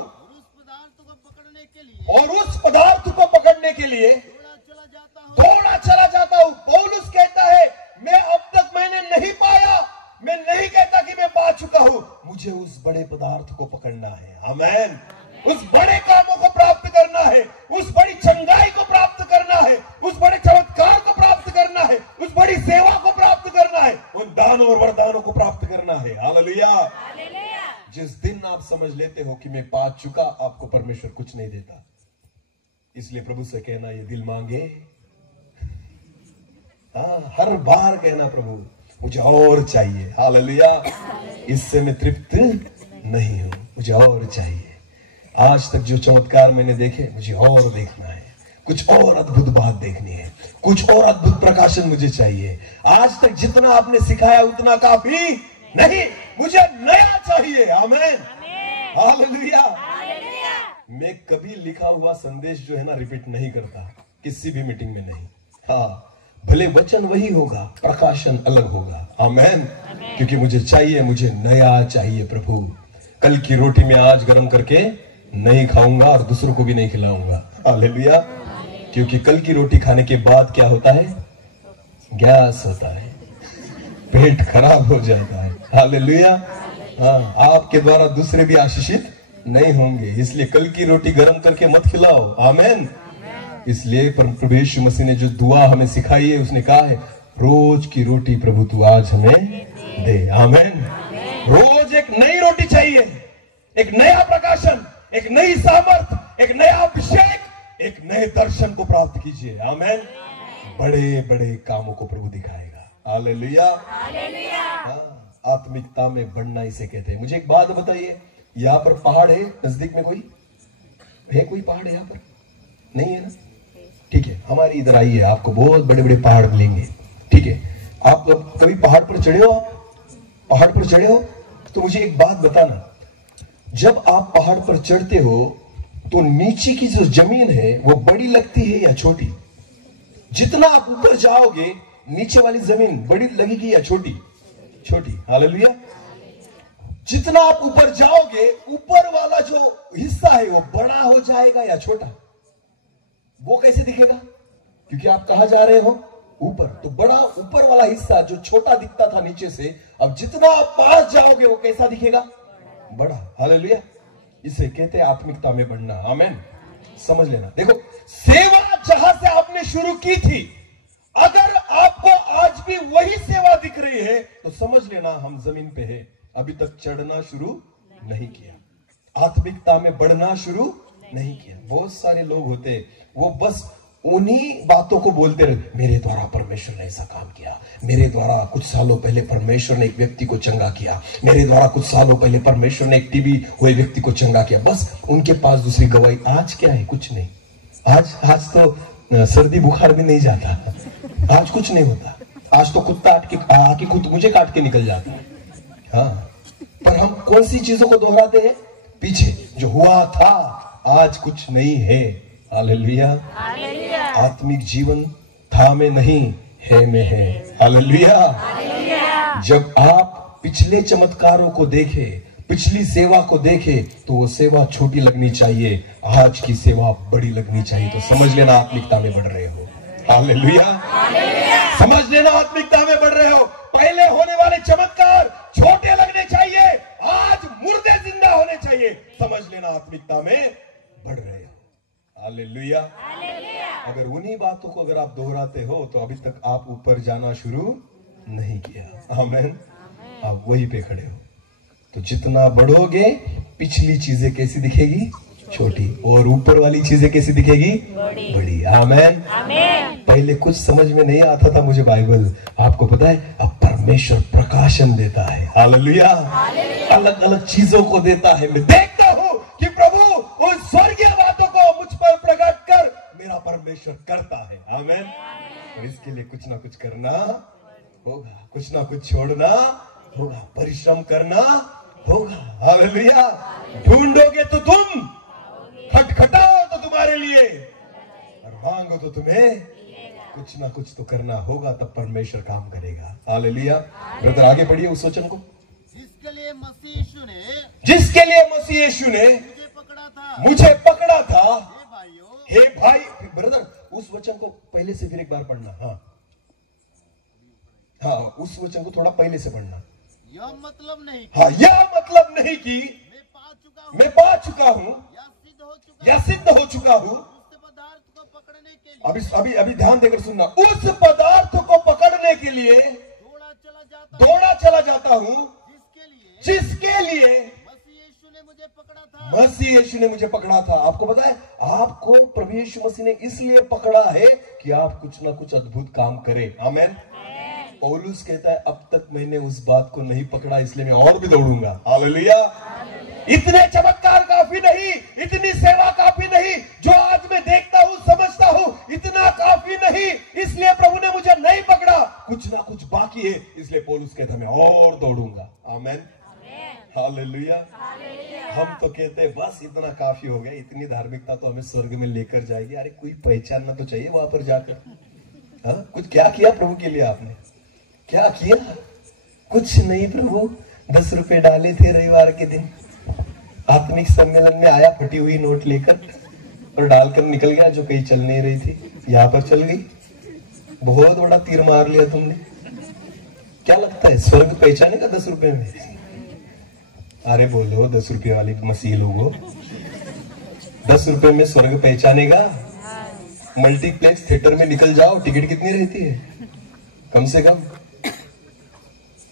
और उस पदार्थ को पकड़ने के लिए दौड़ा चला जाता हूँ। पौलुस कहता है, मैं अब तक मैंने नहीं पाया। मैं नहीं कहता कि मैं पा चुका हूँ, मुझे उस बड़े पदार्थ को पकड़ना है। आमीन। उस बड़े कामों को प्राप्त करना है, उस बड़ी चंगाई को प्राप्त करना है, उस बड़े चमत्कार को प्राप्त करना है, उस बड़ी सेवा को प्राप्त करना है, उन दानों और वरदानों को प्राप्त करना है। हालेलुया। जिस दिन आप समझ लेते हो कि मैं पा चुका, आपको परमेश्वर कुछ नहीं देता। इसलिए प्रभु से कहना, ये दिल मांगे। हर बार कहना, प्रभु मुझे और चाहिए। हालेलुया। इससे मैं तृप्त नहीं हूं, मुझे और चाहिए। आज तक जो चमत्कार मैंने देखे, मुझे और देखना है। कुछ और अद्भुत बात देखनी है, कुछ और अद्भुत प्रकाशन मुझे चाहिए। आज तक जितना आपने सिखाया उतना काफी नहीं, मुझे नया चाहिए। आमीन। हालेलुया। मैं कभी लिखा हुआ संदेश जो है ना, रिपीट नहीं करता, किसी भी मीटिंग में नहीं। हाँ, भले वचन वही होगा, प्रकाशन अलग होगा। आमीन। क्योंकि मुझे चाहिए, मुझे नया चाहिए। प्रभु, कल की रोटी मैं आज गर्म करके नहीं खाऊंगा और दूसरों को भी नहीं खिलाऊंगा। हालेलुया। क्योंकि कल की रोटी खाने के बाद क्या होता है? गैस होता है, पेट खराब हो जाता है। हालेलुया। हाँ, आपके द्वारा दूसरे भी आशीषित नहीं होंगे। इसलिए कल की रोटी गर्म करके मत खिलाओ। आमीन। इसलिए प्रभु यीशु मसीह ने जो दुआ हमें सिखाई है, उसने कहा है, रोज की रोटी प्रभु तू आज हमें दे। आमीन। रोज एक नई रोटी चाहिए, एक नया प्रकाशन, एक नई सामर्थ, एक नया अभिषेक, एक नए दर्शन को प्राप्त कीजिए। आमीन। बड़े बड़े कामों को प्रभु दिखाएगा। हालेलुया। आत्मिकता में बढ़ना इसे कहते हैं। मुझे एक बात बताइए, यहाँ पर पहाड़ है नजदीक में? कोई है? कोई पहाड़ है यहाँ पर? नहीं है ना? ठीक है, हमारी इधर आइए, आपको बहुत बड़े बड़े पहाड़ मिलेंगे। ठीक है, आप कभी पहाड़ पर चढ़े हो? पहाड़ पर चढ़े हो तो मुझे एक बात बताना, जब आप पहाड़ पर चढ़ते हो तो नीचे की जो जमीन है वो बड़ी लगती है या छोटी? जितना आप ऊपर जाओगे नीचे वाली जमीन बड़ी लगेगी या छोटी? छोटी। हालेलुया। जितना आप ऊपर जाओगे ऊपर वाला जो हिस्सा है वो बड़ा हो जाएगा या छोटा? वो कैसे दिखेगा? क्योंकि आप कहां जा रहे हो? ऊपर। तो बड़ा ऊपर वाला हिस्सा जो छोटा दिखता था नीचे से, अब जितना आप पास जाओगे वो कैसा दिखेगा? बड़ा। हालेलुया। इसे कहते हैं आत्मिकता में बढ़ना। आमेन। समझ लेना। देखो, सेवा जहां से आपने शुरू की थी, अगर आपको आज भी वही सेवा दिख रही है तो समझ लेना हम जमीन पे है, अभी तक चढ़ना शुरू नहीं किया, आत्मिकता में बढ़ना शुरू नहीं किया। बहुत सारे लोग होते वो बस उन्हीं बातों को बोलते रहे, मेरे द्वारा परमेश्वर ने ऐसा काम किया, मेरे द्वारा कुछ सालों पहले परमेश्वर ने एक व्यक्ति को चंगा किया, मेरे द्वारा कुछ सालों पहले परमेश्वर ने एक टीबी हुए व्यक्ति को चंगा किया। बस उनके पास दूसरी गवाही। आज क्या है? कुछ नहीं। आज तो सर्दी बुखार भी नहीं जाता, आज कुछ नहीं होता। आज तो कुत्ता आके खुद मुझे काट के निकल जाता है। हाँ, पर हम कौन सी चीजों को दोहराते हैं? पीछे जो हुआ था, आज कुछ नहीं है। हालेलुया। आत्मिक जीवन था में नहीं, है में है। हालेलुया। जब आप पिछले चमत्कारों को देखे, पिछली सेवा को देखे, तो वो सेवा छोटी लगनी चाहिए, आज की सेवा बड़ी लगनी चाहिए। तो समझ लेना आत्मिकता में बढ़ रहे हो। हालेलुया। समझ लेना आत्मिकता में बढ़ रहे हो। पहले होने वाले चमत्कार छोटे लगने चाहिए, आज मुर्दे जिंदा होने चाहिए। समझ लेना आत्मिकता में बढ़ रहे हो। हालेलुया। अगर उन्हीं बातों को अगर आप दोहराते हो तो अभी तक आप ऊपर जाना शुरू नहीं किया। आमेन। आप वहीं पे खड़े हो। तो जितना बढ़ोगे पिछली चीजें कैसी दिखेगी? छोटी। और ऊपर वाली चीजें कैसी दिखेगी? बड़ी। आमेन। पहले कुछ समझ में नहीं आता था मुझे बाइबल, आपको पता है अब परमेश्वर प्रकाशन देता है। हालेलुया। अलग अलग चीजों को देता है। मैं देखता हूँ कि प्रभु उन स्वर्गीय बातों को मुझ पर प्रकट कर मेरा परमेश्वर करता है। आमेन। और इसके लिए कुछ ना कुछ करना होगा, कुछ ना कुछ छोड़ना होगा, परिश्रम करना होगा। हालेलुया। ढूंढोगे तो तुम, खटखटाओ तो तुम्हारे लिए, और मांगो तो तुम्हें कुछ ना कुछ तो करना होगा, तब परमेश्वर काम करेगा। हालेलुया। ब्रदर आगे बढ़िए उस वचन को। जिसके लिए मसीह यीशु ने मुझे पकड़ा था। हे हे भाई। ब्रदर उस वचन को पहले से फिर एक बार पढ़ना। हाँ, उस वचन को थोड़ा पहले से पढ़ना। यह मतलब नहीं हाँ, यह मतलब नहीं कि मैं पा चुका हूँ या सिद्ध हो चुका हूँ। उस पदार्थ को पकड़ने के लिए अभी ध्यान देकर सुनना। उस पदार्थ को पकड़ने के लिए दौड़ा चला जाता हूँ, जिसके लिए मसीह यीशु ने मुझे पकड़ा था। मसीह यीशु ने मुझे पकड़ा था। आपको पता है आपको प्रभु यीशु मसीह ने इसलिए पकड़ा है कि आप कुछ ना कुछ अद्भुत काम करें। आमेन। पौलुस कहता है अब तक मैंने उस बात को नहीं पकड़ा, इसलिए मैं और भी दौड़ूंगा। हालेलुया। इतने चमत्कार काफी नहीं, इतनी सेवा काफी नहीं, जो आज मैं देखता हूँ समझता हूँ, इतना काफी नहीं, इसलिए प्रभु ने मुझे नहीं पकड़ा, कुछ ना कुछ बाकी है, इसलिए पौलुस कहता है मैं और दौड़ूंगा। आमेन। हालेलुया। हम तो कहते हैं बस इतना काफी हो गया, इतनी धार्मिकता तो हमें स्वर्ग में लेकर जाएगी। अरे कोई पहचानना तो चाहिए वहां पर जाकर। हाँ, कुछ क्या किया प्रभु के लिए? आपने क्या किया? कुछ नहीं प्रभु, 10 रुपए डाले थे रविवार के दिन, आत्मिक सम्मेलन में आया फटी हुई नोट लेकर और डालकर निकल गया, जो कहीं चल नहीं रही थी यहाँ पर चल गई। बहुत बड़ा तीर मार लिया तुमने। क्या लगता है स्वर्ग पहचानेगा 10 रुपए में? अरे बोलो 10 रुपए वाली मसीह लोगों, 10 रुपए में स्वर्ग पहचानेगा? मल्टीप्लेक्स थिएटर में निकल जाओ, टिकट कितनी रहती है? कम से कम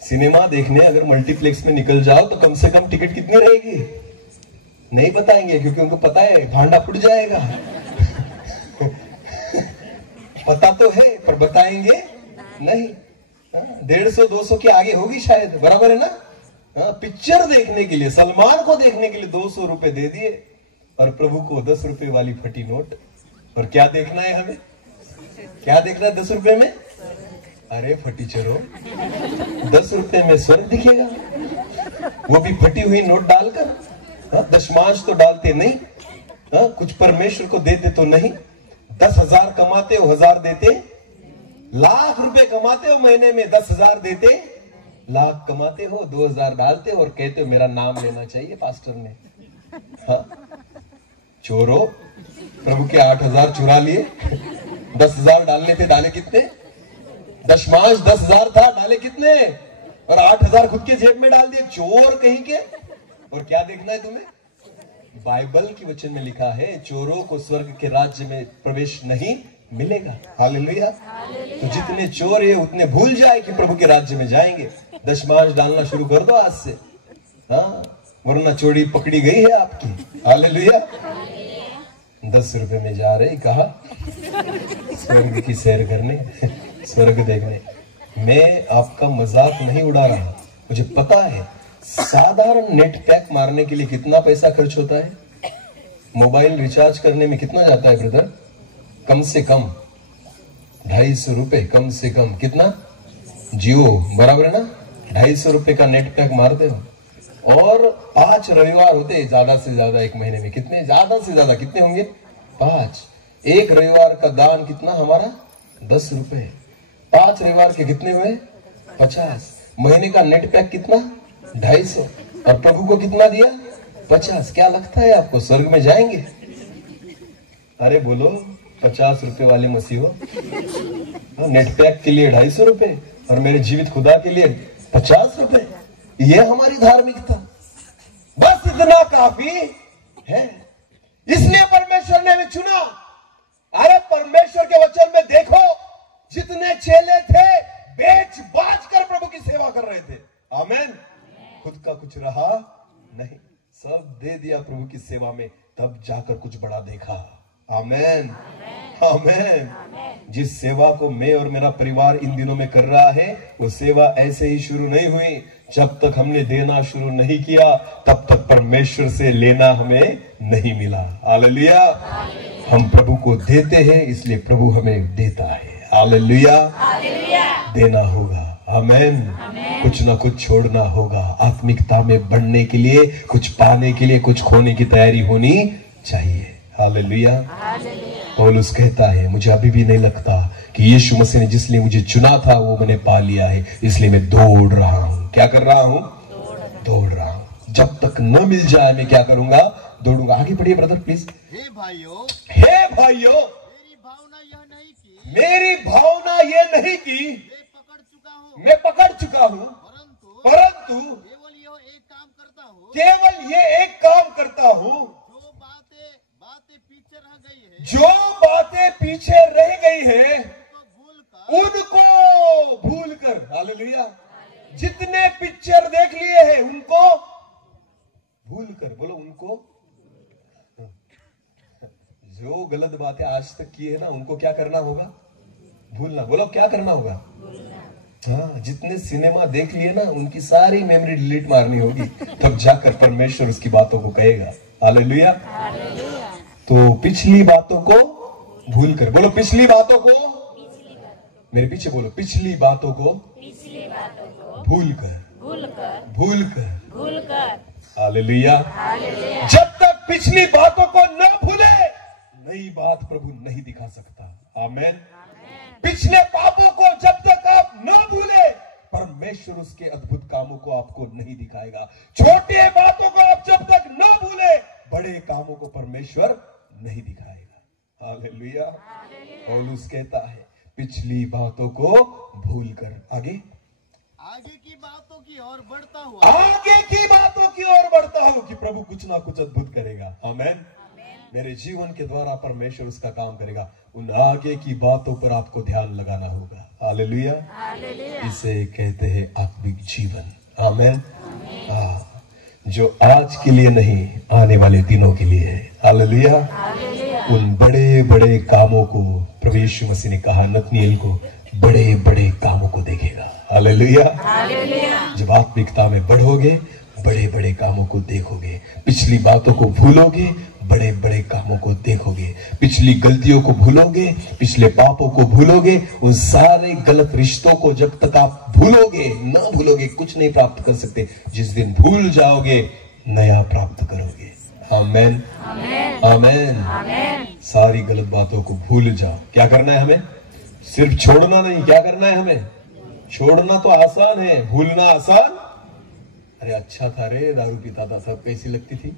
सिनेमा देखने अगर मल्टीप्लेक्स में निकल जाओ तो कम से कम टिकट कितनी रहेगी? नहीं बताएंगे, क्योंकि उनको पता है भांडा फुट जाएगा। पता तो है पर बताएंगे नहीं। 150-200 के आगे होगी शायद, बराबर है ना? पिक्चर देखने के लिए, सलमान को देखने के लिए 200 रुपए दे दिए और प्रभु को 10 रुपए वाली फटी नोट। और क्या देखना है हमें? क्या देखना है 10 रुपए में? अरे फटी चलो, 10 रुपए में स्वर्ग दिखेगा, वो भी फटी हुई नोट डालकर। दशमांश तो डालते नहीं, कुछ परमेश्वर को देते तो नहीं। 10,000 कमाते हो 1,000 देते, लाख रुपए कमाते हो महीने में 10,000 देते, लाख कमाते हो 2,000 डालते हो और कहते हो मेरा नाम लेना चाहिए पास्टर ने। हाँ? चोरो, प्रभु के 8,000 चुरा लिए, 10,000 डालने थे, डाले कितने? दशमांश 10,000 था, डाले कितने? और 8,000 खुद के जेब में डाल दिए, चोर कहीं के। और क्या देखना है तुम्हें? बाइबल की वचन में लिखा है चोरों को स्वर्ग के राज्य में प्रवेश नहीं मिलेगा। हालेलुया। तो जितने चोर है उतने भूल जाए कि प्रभु के राज्य में जाएंगे। दशमांश डालना शुरू कर दो आज से, हाँ, वरना चोरी पकड़ी गई है आपकी। हालेलुया। 10 रुपए में जा रहे, कहा स्वर्ग की सैर करने, स्वर्ग देखने। मैं आपका मजाक नहीं उड़ा रहा, मुझे पता है साधारण नेट पैक मारने के लिए कितना पैसा खर्च होता है। मोबाइल रिचार्ज करने में कितना जाता है ब्रदर? कम से कम 250 रुपए, कम से कम। कितना? जियो बराबर है ना, 250 रुपए का नेट पैक मारते हो। और 5 रविवार होते हैं ज्यादा से ज्यादा एक महीने में। कितने? ज्यादा से ज्यादा कितने होंगे? 5। एक रविवार का दान कितना हमारा? 10 रुपए। 5 रविवार के कितने हुए? 50। महीने का नेट पैक कितना? 250। और प्रभु को कितना दिया? 50। क्या लगता है आपको स्वर्ग में जाएंगे? अरे बोलो, 50 रुपए वाले मसीह हो। नेट पैक के लिए 250 रुपए और मेरे जीवित खुदा के लिए 50 रुपए। ये हमारी धार्मिकता, बस इतना काफी है। इसलिए परमेश्वर ने भी चुना। अरे परमेश्वर के वचन में देखो, जितने चेले थे बेच बाच कर प्रभु की सेवा कर रहे थे। आमीन। खुद का कुछ रहा नहीं, सब दे दिया प्रभु की सेवा में, तब जाकर कुछ बड़ा देखा। आमीन, आमीन। जिस सेवा को मैं और मेरा परिवार इन दिनों में कर रहा है, वो सेवा ऐसे ही शुरू नहीं हुई। जब तक हमने देना शुरू नहीं किया, तब तक परमेश्वर से लेना हमें नहीं मिला। हालेलुया। हम प्रभु को देते हैं, इसलिए प्रभु हमें देता है। हालेलुया। देना होगा। आमीन। कुछ ना कुछ छोड़ना होगा। आत्मिकता में बढ़ने के लिए, कुछ पाने के लिए, कुछ खोने की तैयारी होनी चाहिए। हालेलुया। पौलुस कहता है मुझे अभी भी नहीं लगता कि यीशु मसीह ने जिसलिए मुझे चुना था वो मैंने पा लिया है, इसलिए मैं दौड़ रहा हूं। क्या कर रहा हूं? दौड़ रहा हूं। जब तक न मिल जाए मैं क्या करूंगा? दौड़ूंगा। आगे बढ़िए ब्रदर प्लीज। हे भाइयों, हे भाइयों, मेरी भावना यह नहीं कि मेरी भावना ये नहीं कि मैं पकड़ चुका हूँ, परंतु केवल यह एक काम करता हूँ, केवल ये एक काम करता हूँ, जो बातें पीछे रह गई है, जो बातें पीछे रह गई है उनको भूल कर। हालेलुया। जितने पिक्चर देख लिए हैं उनको भूल कर। बोलो उनको। जो गलत बातें आज तक की है ना, उनको क्या करना होगा? भूलना। बोलो क्या करना होगा? हाँ, जितने सिनेमा देख लिए ना, उनकी सारी मेमोरी डिलीट मारनी होगी, तब जाकर परमेश्वर उसकी बातों को कहेगा। हालेलुया। तो पिछली बातों को भूल कर। बोलो पिछली बातों को, मेरे पीछे बोलो, पिछली बातों को भूल कर। हालेलुया। जब तक पिछली बातों को न भूले, नई बात प्रभु नहीं दिखा सकता। आमीन। पिछले पापों को जब तक आप न भूले, परमेश्वर उसके अद्भुत कामों को आपको नहीं दिखाएगा। छोटी बातों को आप जब तक न भूले, बड़े कामों को परमेश्वर नहीं दिखाएगा। हालेलुया। पौलुस कहता है पिछली बातों को भूल कर आगे की बातों की ओर बढ़ता हुआ, आगे की बातों की ओर बढ़ता हूं कि प्रभु कुछ ना कुछ अद्भुत करेगा। आमीन। मेरे जीवन के द्वारा परमेश्वर उसका काम करेगा। उन आगे की बातों पर आपको ध्यान लगाना होगा। हालेलुया। इसे कहते हैं आत्मिक जीवन। आमीन। जो आज के लिए नहीं, आने वाले दिनों के लिए है। हालेलुया। उन बड़े बड़े कामों को प्रभु यीशु मसीह ने कहा नतनीएल को, बड़े बड़े कामों को देखेगा। हालेलुया। जब आत्मिकता में बढ़ोगे, बड़े बड़े कामों को देखोगे। पिछली बातों को भूलोगे, बड़े बड़े कामों को देखोगे। पिछली गलतियों को भूलोगे, पिछले पापों को भूलोगे। उन सारे गलत रिश्तों को जब तक आप भूलोगे, न भूलोगे, कुछ नहीं प्राप्त कर सकते। जिस दिन भूल जाओगे, नया प्राप्त करोगे। आमेन आमेन। सारी गलत बातों को भूल जाओ। क्या करना है हमें? सिर्फ छोड़ना नहीं, क्या करना है हमें? छोड़ना तो आसान है, भूलना आसान। अरे अच्छा था रे, दारू पीता था, सब कैसी लगती थी।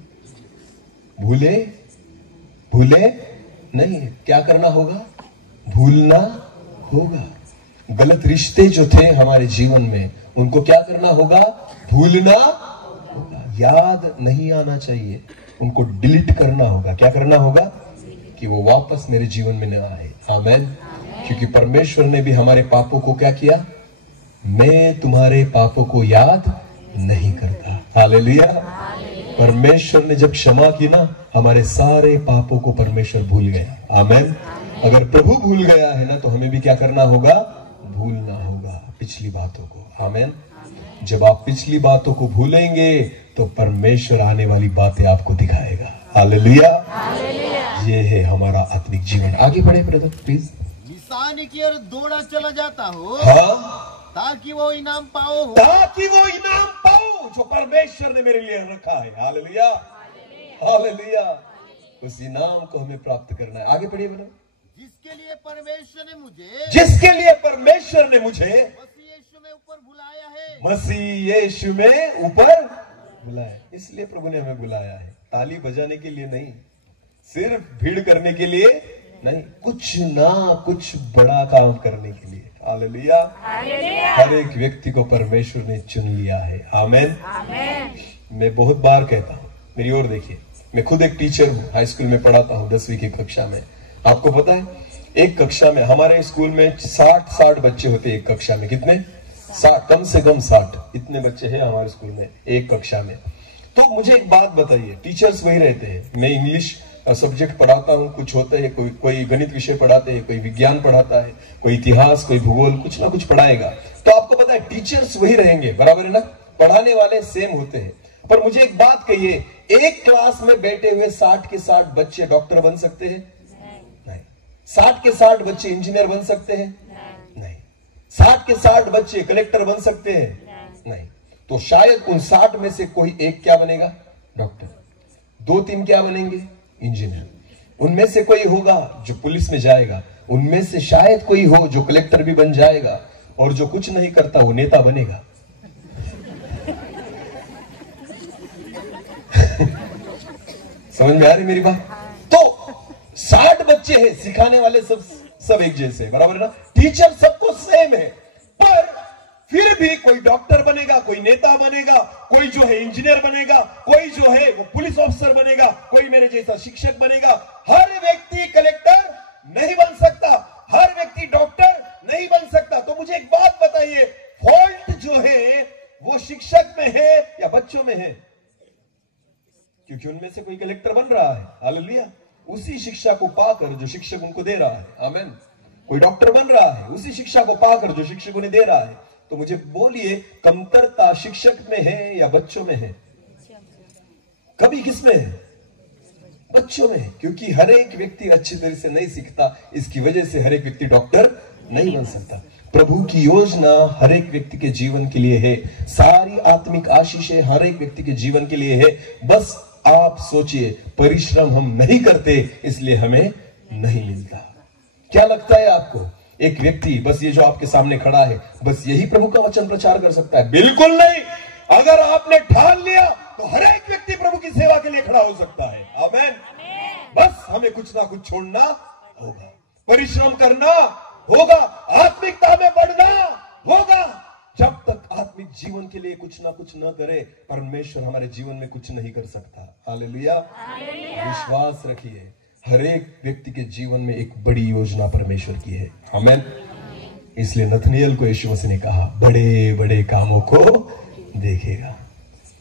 भूले भूले नहीं, क्या करना होगा? भूलना होगा। गलत रिश्ते जो थे हमारे जीवन में, उनको क्या करना होगा? भूलना होगा। याद नहीं आना चाहिए, उनको डिलीट करना होगा। क्या करना होगा? कि वो वापस मेरे जीवन में न आए। आमेन। क्योंकि परमेश्वर ने भी हमारे पापों को क्या किया? मैं तुम्हारे पापों को याद नहीं करता। हालेलुया। परमेश्वर ने जब क्षमा की ना, हमारे सारे पापों को परमेश्वर भूल गया। आमेन। अगर प्रभु भूल गया है ना, तो हमें भी क्या करना होगा? भूलना होगा पिछली बातों को। आमेन। जब आप पिछली बातों को भूलेंगे तो परमेश्वर आने वाली बातें आपको दिखाएगा। हालेलुया। ये है हमारा आत्मिक जीवन। आगे बढ़े ब्रदर प्लीज। निशान की ओर दौड़ा चला जाता हो, हाँ, ताकि वो इनाम पाओ, ताकि वो इनाम पाओ जो परमेश्वर ने मेरे लिए रखा है। Hallelujah hallelujah. उस इनाम को हमें प्राप्त करना है। आगे बढ़िए ब्रदर। जिसके लिए परमेश्वर ने मुझे, जिसके लिए परमेश्वर ने मुझे मसीह यीशु में ऊपर बुलाया है, मसीह यीशु में ऊपर बुलाया। इसलिए प्रभु ने हमें बुलाया है, ताली बजाने के लिए नहीं, सिर्फ भीड़ करने के लिए नहीं, कुछ ना कुछ बड़ा काम करने के लिए। हालेलुया। हर एक व्यक्ति को परमेश्वर ने चुन लिया है। आमेन। मैं बहुत बार कहता हूं, मेरी ओर देखिए, मैं खुद एक टीचर हूं, हाई स्कूल में पढ़ाता हूं 10वीं की कक्षा में। आपको पता है, एक कक्षा में हमारे स्कूल में 60 बच्चे होते हैं। एक कक्षा में कितने? 60, कम से कम 60 इतने बच्चे हैं हमारे स्कूल में एक कक्षा में। तो मुझे एक बात बताइए, टीचर्स वही रहते हैं। मैं इंग्लिश सब्जेक्ट पढ़ाता हूँ, कुछ होता है, कोई गणित विषय पढ़ाते हैं, कोई विज्ञान पढ़ाता है, कोई इतिहास, कोई भूगोल, कुछ ना कुछ पढ़ाएगा। तो आपको पता है टीचर्स वही रहेंगे, बराबर है ना? पढ़ाने वाले सेम होते हैं। पर मुझे एक बात कहिए, एक क्लास में बैठे हुए 60 के 60 बच्चे डॉक्टर बन सकते हैं? नहीं। 60 के 60 बच्चे इंजीनियर बन सकते हैं? नहीं। 60 के 60 बच्चे कलेक्टर बन सकते हैं? नहीं। तो शायद उन 60 में से कोई एक क्या बनेगा? डॉक्टर। 2-3 क्या बनेंगे? इंजीनियर। उनमें से कोई होगा जो पुलिस में जाएगा, उनमें से शायद कोई हो जो कलेक्टर भी बन जाएगा, और जो कुछ नहीं करता वो नेता बनेगा। समझ में आ रही मेरी बात? तो 60 बच्चे हैं, सिखाने वाले सब एक जैसे, बराबर ना? टीचर सबको सेम है, पर फिर भी कोई डॉक्टर बनेगा, कोई नेता बनेगा, कोई जो है इंजीनियर बनेगा, कोई जो है वो पुलिस ऑफिसर बनेगा, कोई मेरे जैसा शिक्षक बनेगा। हर व्यक्ति कलेक्टर नहीं बन सकता, हर व्यक्ति डॉक्टर नहीं बन सकता। तो मुझे एक बात बताइए, फॉल्ट जो है वो शिक्षक में है या बच्चों में है? क्योंकि उनमें से कोई कलेक्टर बन रहा है। हालेलुया। उसी शिक्षा को पाकर जो शिक्षक उनको दे रहा है। आमीन। कोई डॉक्टर बन रहा है उसी शिक्षा को पाकर जो शिक्षक उन्हें दे रहा है। तो मुझे बोलिए, कमतरता शिक्षक में है या बच्चों में है? कभी किसमें है? बच्चों में है। क्योंकि हर एक व्यक्ति अच्छी तरह से नहीं सीखता, इसकी वजह से हर एक व्यक्ति डॉक्टर नहीं बन सकता। प्रभु की योजना हर एक व्यक्ति के जीवन के लिए है, सारी आत्मिक आशीषें हर एक व्यक्ति के जीवन के लिए है। बस आप सोचिए, परिश्रम हम नहीं करते इसलिए हमें नहीं मिलता। क्या लगता है आपको, एक व्यक्ति बस ये जो आपके सामने खड़ा है, बस यही प्रभु का वचन प्रचार कर सकता है? बिल्कुल नहीं। अगर आपने ठान लिया तो हर एक व्यक्ति प्रभु की सेवा के लिए खड़ा हो सकता है। आमीन। बस हमें कुछ ना कुछ छोड़ना होगा, परिश्रम करना होगा, आत्मिकता में बढ़ना होगा। जब तक आत्मिक जीवन के लिए कुछ ना कुछ न करे, परमेश्वर हमारे जीवन में कुछ नहीं कर सकता। हालेलुया। विश्वास रखिए, हर एक व्यक्ति के जीवन में एक बड़ी योजना परमेश्वर की है। आमीन। इसलिए नथनिएल को यीशु मसीह ने कहा, बड़े बड़े कामों को देखेगा।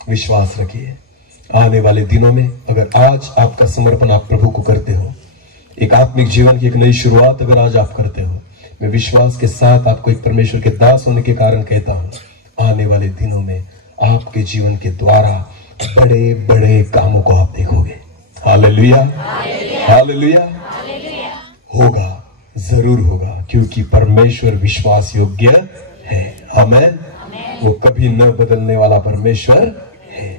विश्वास रखिए, आने वाले दिनों में अगर आज आपका समर्पण आप प्रभु को करते हो, एक आत्मिक जीवन की एक नई शुरुआत अगर आज आप करते हो, मैं विश्वास के साथ आपको एक परमेश्वर के दास होने के कारण कहता हूं, आने वाले दिनों में आपके जीवन के द्वारा बड़े बड़े कामों को आप देखोगे। हालेलुया। हालेलुया। होगा, जरूर होगा, क्योंकि परमेश्वर विश्वास योग्य है। आमीन। वो कभी न बदलने वाला परमेश्वर है।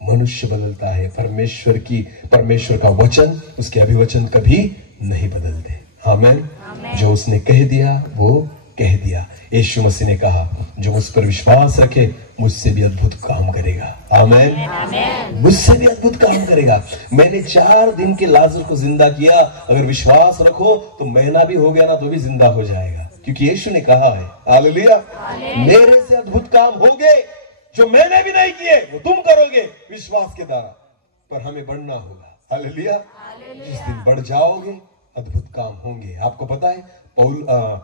मनुष्य बदलता है, परमेश्वर का वचन, उसके अभिवचन कभी नहीं बदलते। आमीन। जो उसने कह दिया वो कह दिया। यीशु मसीह ने कहा जो मुझ पर विश्वास रखे मुझसे भी अद्भुत काम करेगा। आमीन। मुझसे भी अद्भुत काम करेगा। मैंने 4 दिन के लाजर को जिंदा किया, अगर विश्वास रखो तो महीना भी हो गया ना तो भी जिंदा हो जाएगा, क्योंकि यीशु ने कहा है हालेलुया, मेरे से अद्भुत काम होंगे जो मैंने भी नहीं किए वो तुम करोगे विश्वास के द्वारा। पर हमें बढ़ना होगा। हालेलुया। जिस दिन बढ़ जाओगे अद्भुत काम होंगे। आपको पता है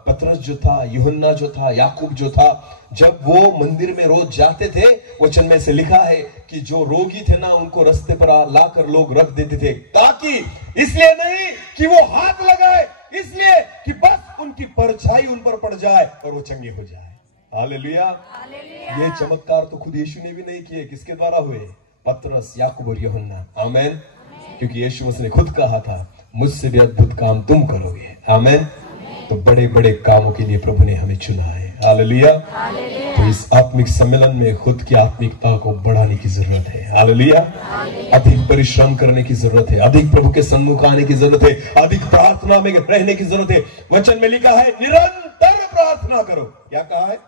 पतरस जो था, यूहन्ना जो था, याकूब जो था, जब वो मंदिर में रोज जाते थे, वचन में से लिखा है कि जो रोगी थे ना उनको रास्ते पर लाकर लोग रख देते थे, ताकि इसलिए नहीं कि वो हाथ लगाए, इसलिए कि बस उनकी परछाई उन पर पड़ जाए और वो चंगे हो जाए। हालेलुया। ये चमत्कार तो खुद यीशु ने भी नहीं किए, किसके द्वारा हुए? पतरस, याकूब और यूहन्ना। आमीन। क्योंकि यीशु मसीह ने खुद कहा था मुझसे भी अद्भुत काम तुम करोगे। आमीन। तो बड़े बड़े कामों के लिए प्रभु ने हमें चुना है। हालेलुया। तो इस आत्मिक सम्मेलन में खुद की आत्मिकता को बढ़ाने की जरूरत है। हालेलुया। अधिक परिश्रम करने की जरूरत है, अधिक प्रभु के सन्मुख आने की जरूरत है, अधिक प्रार्थना में रहने की जरूरत है। वचन में लिखा है निरंतर प्रार्थना करो। क्या कहा है?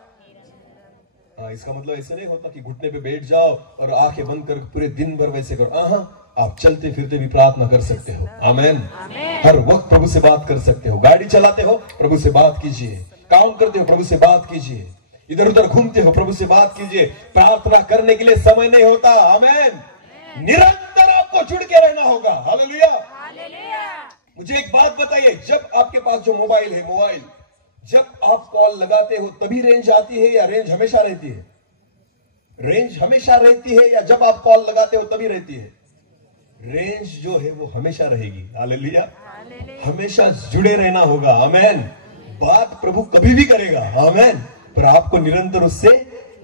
इसका मतलब ऐसे नहीं होता कि घुटने पे बैठ जाओ और आंखें बंद कर पूरे दिन भर वैसे करो। आप चलते फिरते भी प्रार्थना कर सकते हो। आमीन। हर वक्त प्रभु से बात कर सकते हो। गाड़ी चलाते हो प्रभु से बात कीजिए, काम करते हो प्रभु से बात कीजिए, इधर उधर घूमते हो प्रभु से बात कीजिए। प्रार्थना करने के लिए समय नहीं होता। आमीन। निरंतर आपको जुड़ के रहना होगा। हालेलुया। मुझे एक बात बताइए, जब आपके पास जो मोबाइल है, मोबाइल जब आप कॉल लगाते हो तभी रेंज आती है या रेंज हमेशा रहती है? रेंज हमेशा रहती है या जब आप कॉल लगाते हो तभी रहती है? रेंज जो है वो हमेशा रहेगी। हालेलुया। हमेशा जुड़े रहना होगा। आमीन। बात प्रभु कभी भी करेगा। आमीन। पर आपको निरंतर उससे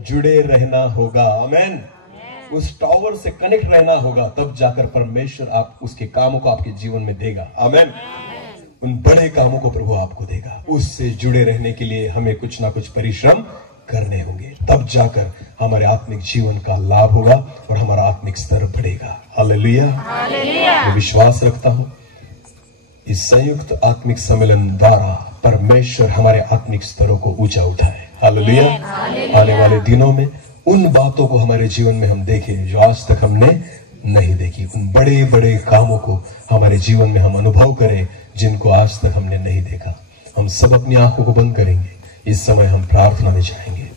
जुड़े रहना होगा। आमीन। उस टावर से कनेक्ट रहना होगा, तब जाकर परमेश्वर आप उसके कामों को आपके जीवन में देगा। आमीन। उन बड़े कामों को प्रभु आपको देगा। उससे जुड़े रहने के लिए हमें कुछ ना कुछ परिश्रम करने होंगे, तब जाकर हमारे आत्मिक जीवन का लाभ होगा और हमारा आत्मिक स्तर बढ़ेगा। हालेलुया। मैं विश्वास रखता हूं इस संयुक्त आत्मिक सम्मेलन द्वारा परमेश्वर हमारे आत्मिक स्तरों को ऊंचा उठाए। हालेलुया। आने वाले दिनों में उन बातों को हमारे जीवन में हम देखें जो आज तक हमने नहीं देखी। उन बड़े बड़े कामों को हमारे जीवन में हम अनुभव करें जिनको आज तक हमने नहीं देखा। हम सब अपनी आंखों को बंद करेंगे। इस समय हम प्रार्थना में जाएंगे।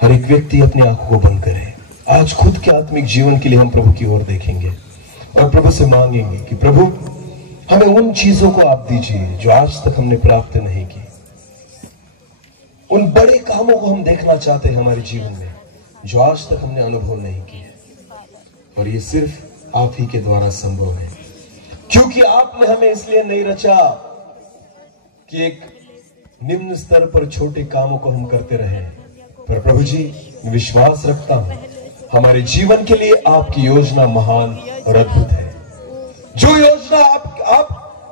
हर एक व्यक्ति अपनी आंखों को बंद करे। आज खुद के आत्मिक जीवन के लिए हम प्रभु की ओर देखेंगे और प्रभु से मांगेंगे कि प्रभु हमें उन चीजों को आप दीजिए जो आज तक हमने प्राप्त नहीं की। उन बड़े कामों को हम देखना चाहते हैं हमारे जीवन में जो आज तक हमने अनुभव नहीं किए, और ये सिर्फ आप ही के द्वारा संभव है, क्योंकि आपने हमें इसलिए नहीं रचा कि एक निम्न स्तर पर छोटे कामों को हम करते रहे। पर प्रभु जी, विश्वास रखता हूं हमारे जीवन के लिए आपकी योजना महान और अद्भुत है। जो योजना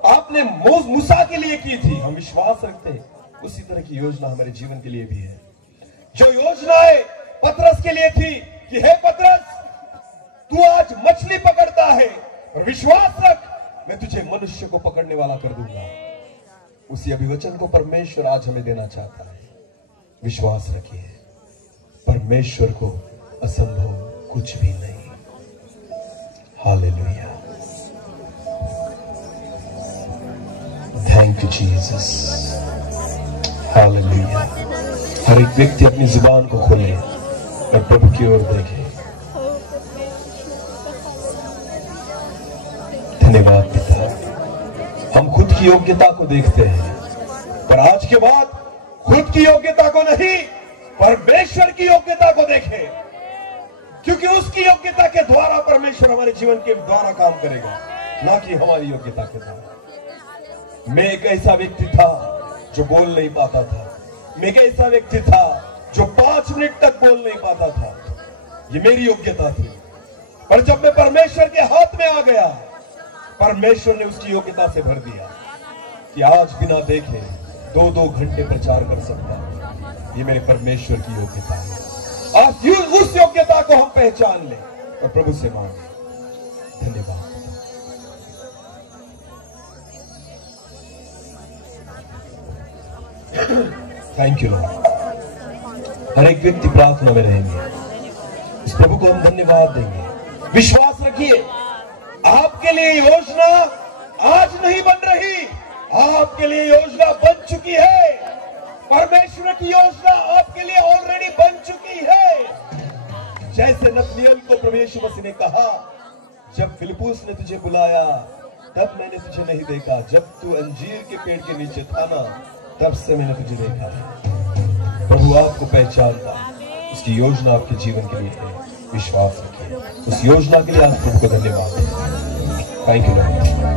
आपने मूसा के लिए की थी, हम विश्वास रखते हैं उसी तरह की योजना हमारे जीवन के लिए भी है। जो योजनाएं पतरस के लिए थी कि हे पतरस, तू आज मछली पकड़ता है, और विश्वास रख मैं तुझे मनुष्य को पकड़ने वाला कर दूंगा, उसी अभिवचन को परमेश्वर आज हमें देना चाहता है। विश्वास रखिए, परमेश्वर को असंभव कुछ भी नहीं। Hallelujah. Thank you Jesus. Hallelujah. हर एक व्यक्ति अपनी जुबान को खोले और प्रभु की ओर देखे। धन्यवाद पिता। हम खुद की योग्यता को देखते हैं, पर आज के बाद खुद की योग्यता को नहीं, परमेश्वर की योग्यता को देखें, क्योंकि उसकी योग्यता के द्वारा परमेश्वर हमारे जीवन के द्वारा काम करेगा, ना कि हमारी योग्यता के द्वारा। मैं एक ऐसा व्यक्ति था जो बोल नहीं पाता था। मैं एक ऐसा व्यक्ति था जो 5 मिनट तक बोल नहीं पाता था। ये मेरी योग्यता थी, पर जब मैं परमेश्वर के हाथ में आ गया, परमेश्वर ने उसकी योग्यता से भर दिया कि आज बिना देखे 2-2 घंटे प्रचार कर सकता हूं। ये मेरे परमेश्वर की योग्यता है। आज उस योग्यता को हम पहचान लें और प्रभु से मांगे। धन्यवाद। Thank you Lord. हर एक व्यक्ति प्रार्थना में रहेंगे, इस प्रभु को हम धन्यवाद देंगे। विश्वास रखिए, आपके लिए योजना आज नहीं बन रही, आपके लिए योजना बन चुकी है। परमेश्वर की योजना आपके लिए ऑलरेडी बन चुकी है। जैसे नतनिएल को प्रभु यीशु मसीह ने कहा, जब फिलिप्पुस ने तुझे बुलाया तब मैंने तुझे नहीं देखा, जब तू अंजीर के पेड़ के नीचे था ना तब से मैंने तुझे देखा है। प्रभु आपको पहचानता, उसकी योजना आपके जीवन के लिए है। विश्वास रखिए, उस योजना के लिए आज प्रभु को धन्यवाद। Thank you Lord.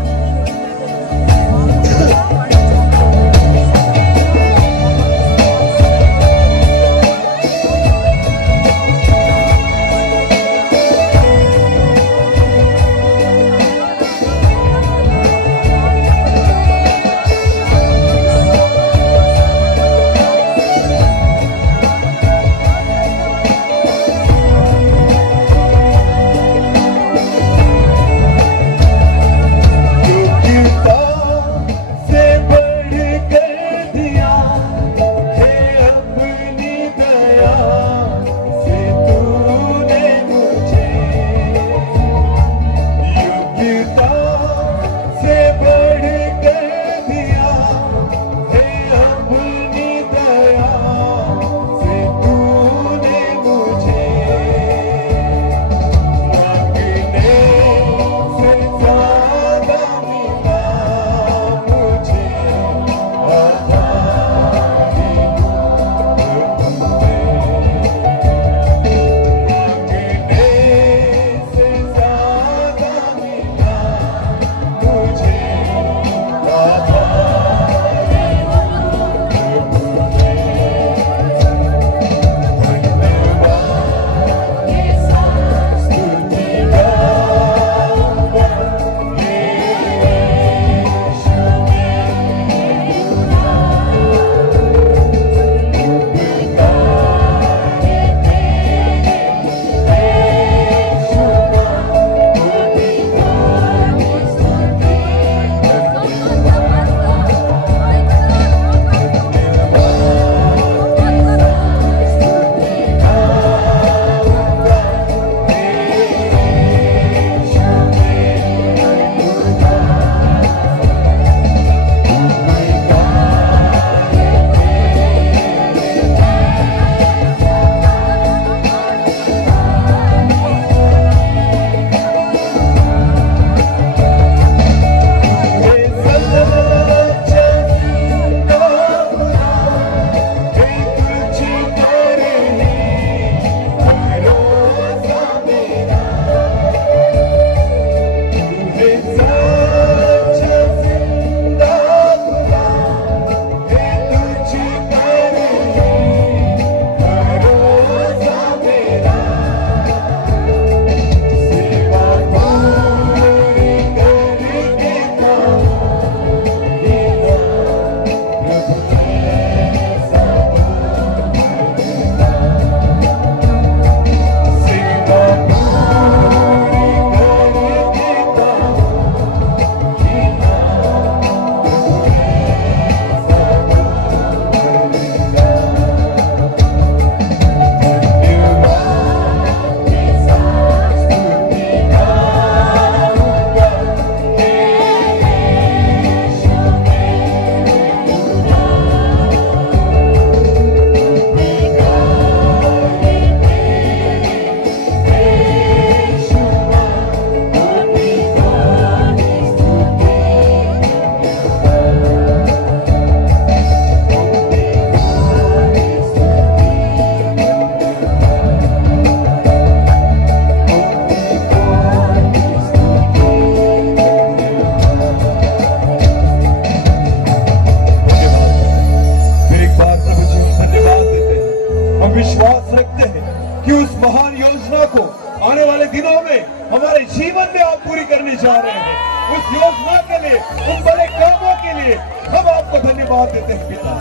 जीवन में आप पूरी करने जा रहे हैं। उस योजना के लिए, उन बड़े कामों के लिए हम आपको धन्यवाद देते हैं पिता।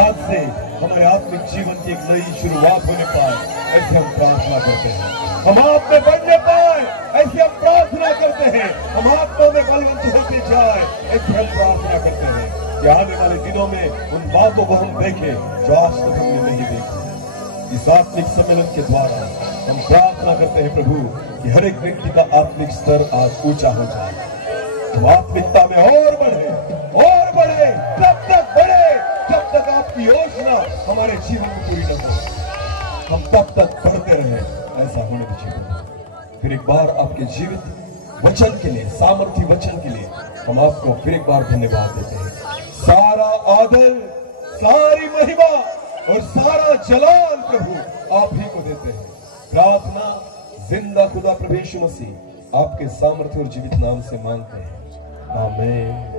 आज से हमारे आत्मिक जीवन की एक नई शुरुआत होने पाए। ऐसे हम प्रार्थना करते हैं। हम आप में बढ़ने पाए ऐसे हम प्रार्थना करते हैं। हम आत्मा में बलवंत होते जाए ऐसे हम प्रार्थना करते हैं कि आने वाले दिनों में उन बातों को हम देखें जो आज तक हमने नहीं देखी। इस आत्मिक सम्मेलन के द्वारा हम प्रार्थना करते हैं प्रभु कि हर एक व्यक्ति का आत्मिक स्तर आज ऊंचा हो जाए। हम आत्मिकता में और बढ़े, तब तक बढ़े जब तक आपकी योजना हमारे जीवन में पूरी न हो। हम तब तक बढ़ते रहे, ऐसा होने दीजिए। फिर एक बार आपके जीवित वचन के लिए, सामर्थ्य वचन के लिए हम आपको फिर एक बार धन्यवाद देते हैं। सारा आदर, सारी महिमा और सारा जलाल प्रभु आप ही को देते हैं। प्रार्थना जिंदा खुदा प्रभु यीशु मसीह आपके सामर्थ्य और जीवित नाम से मांगते हैं। आमीन।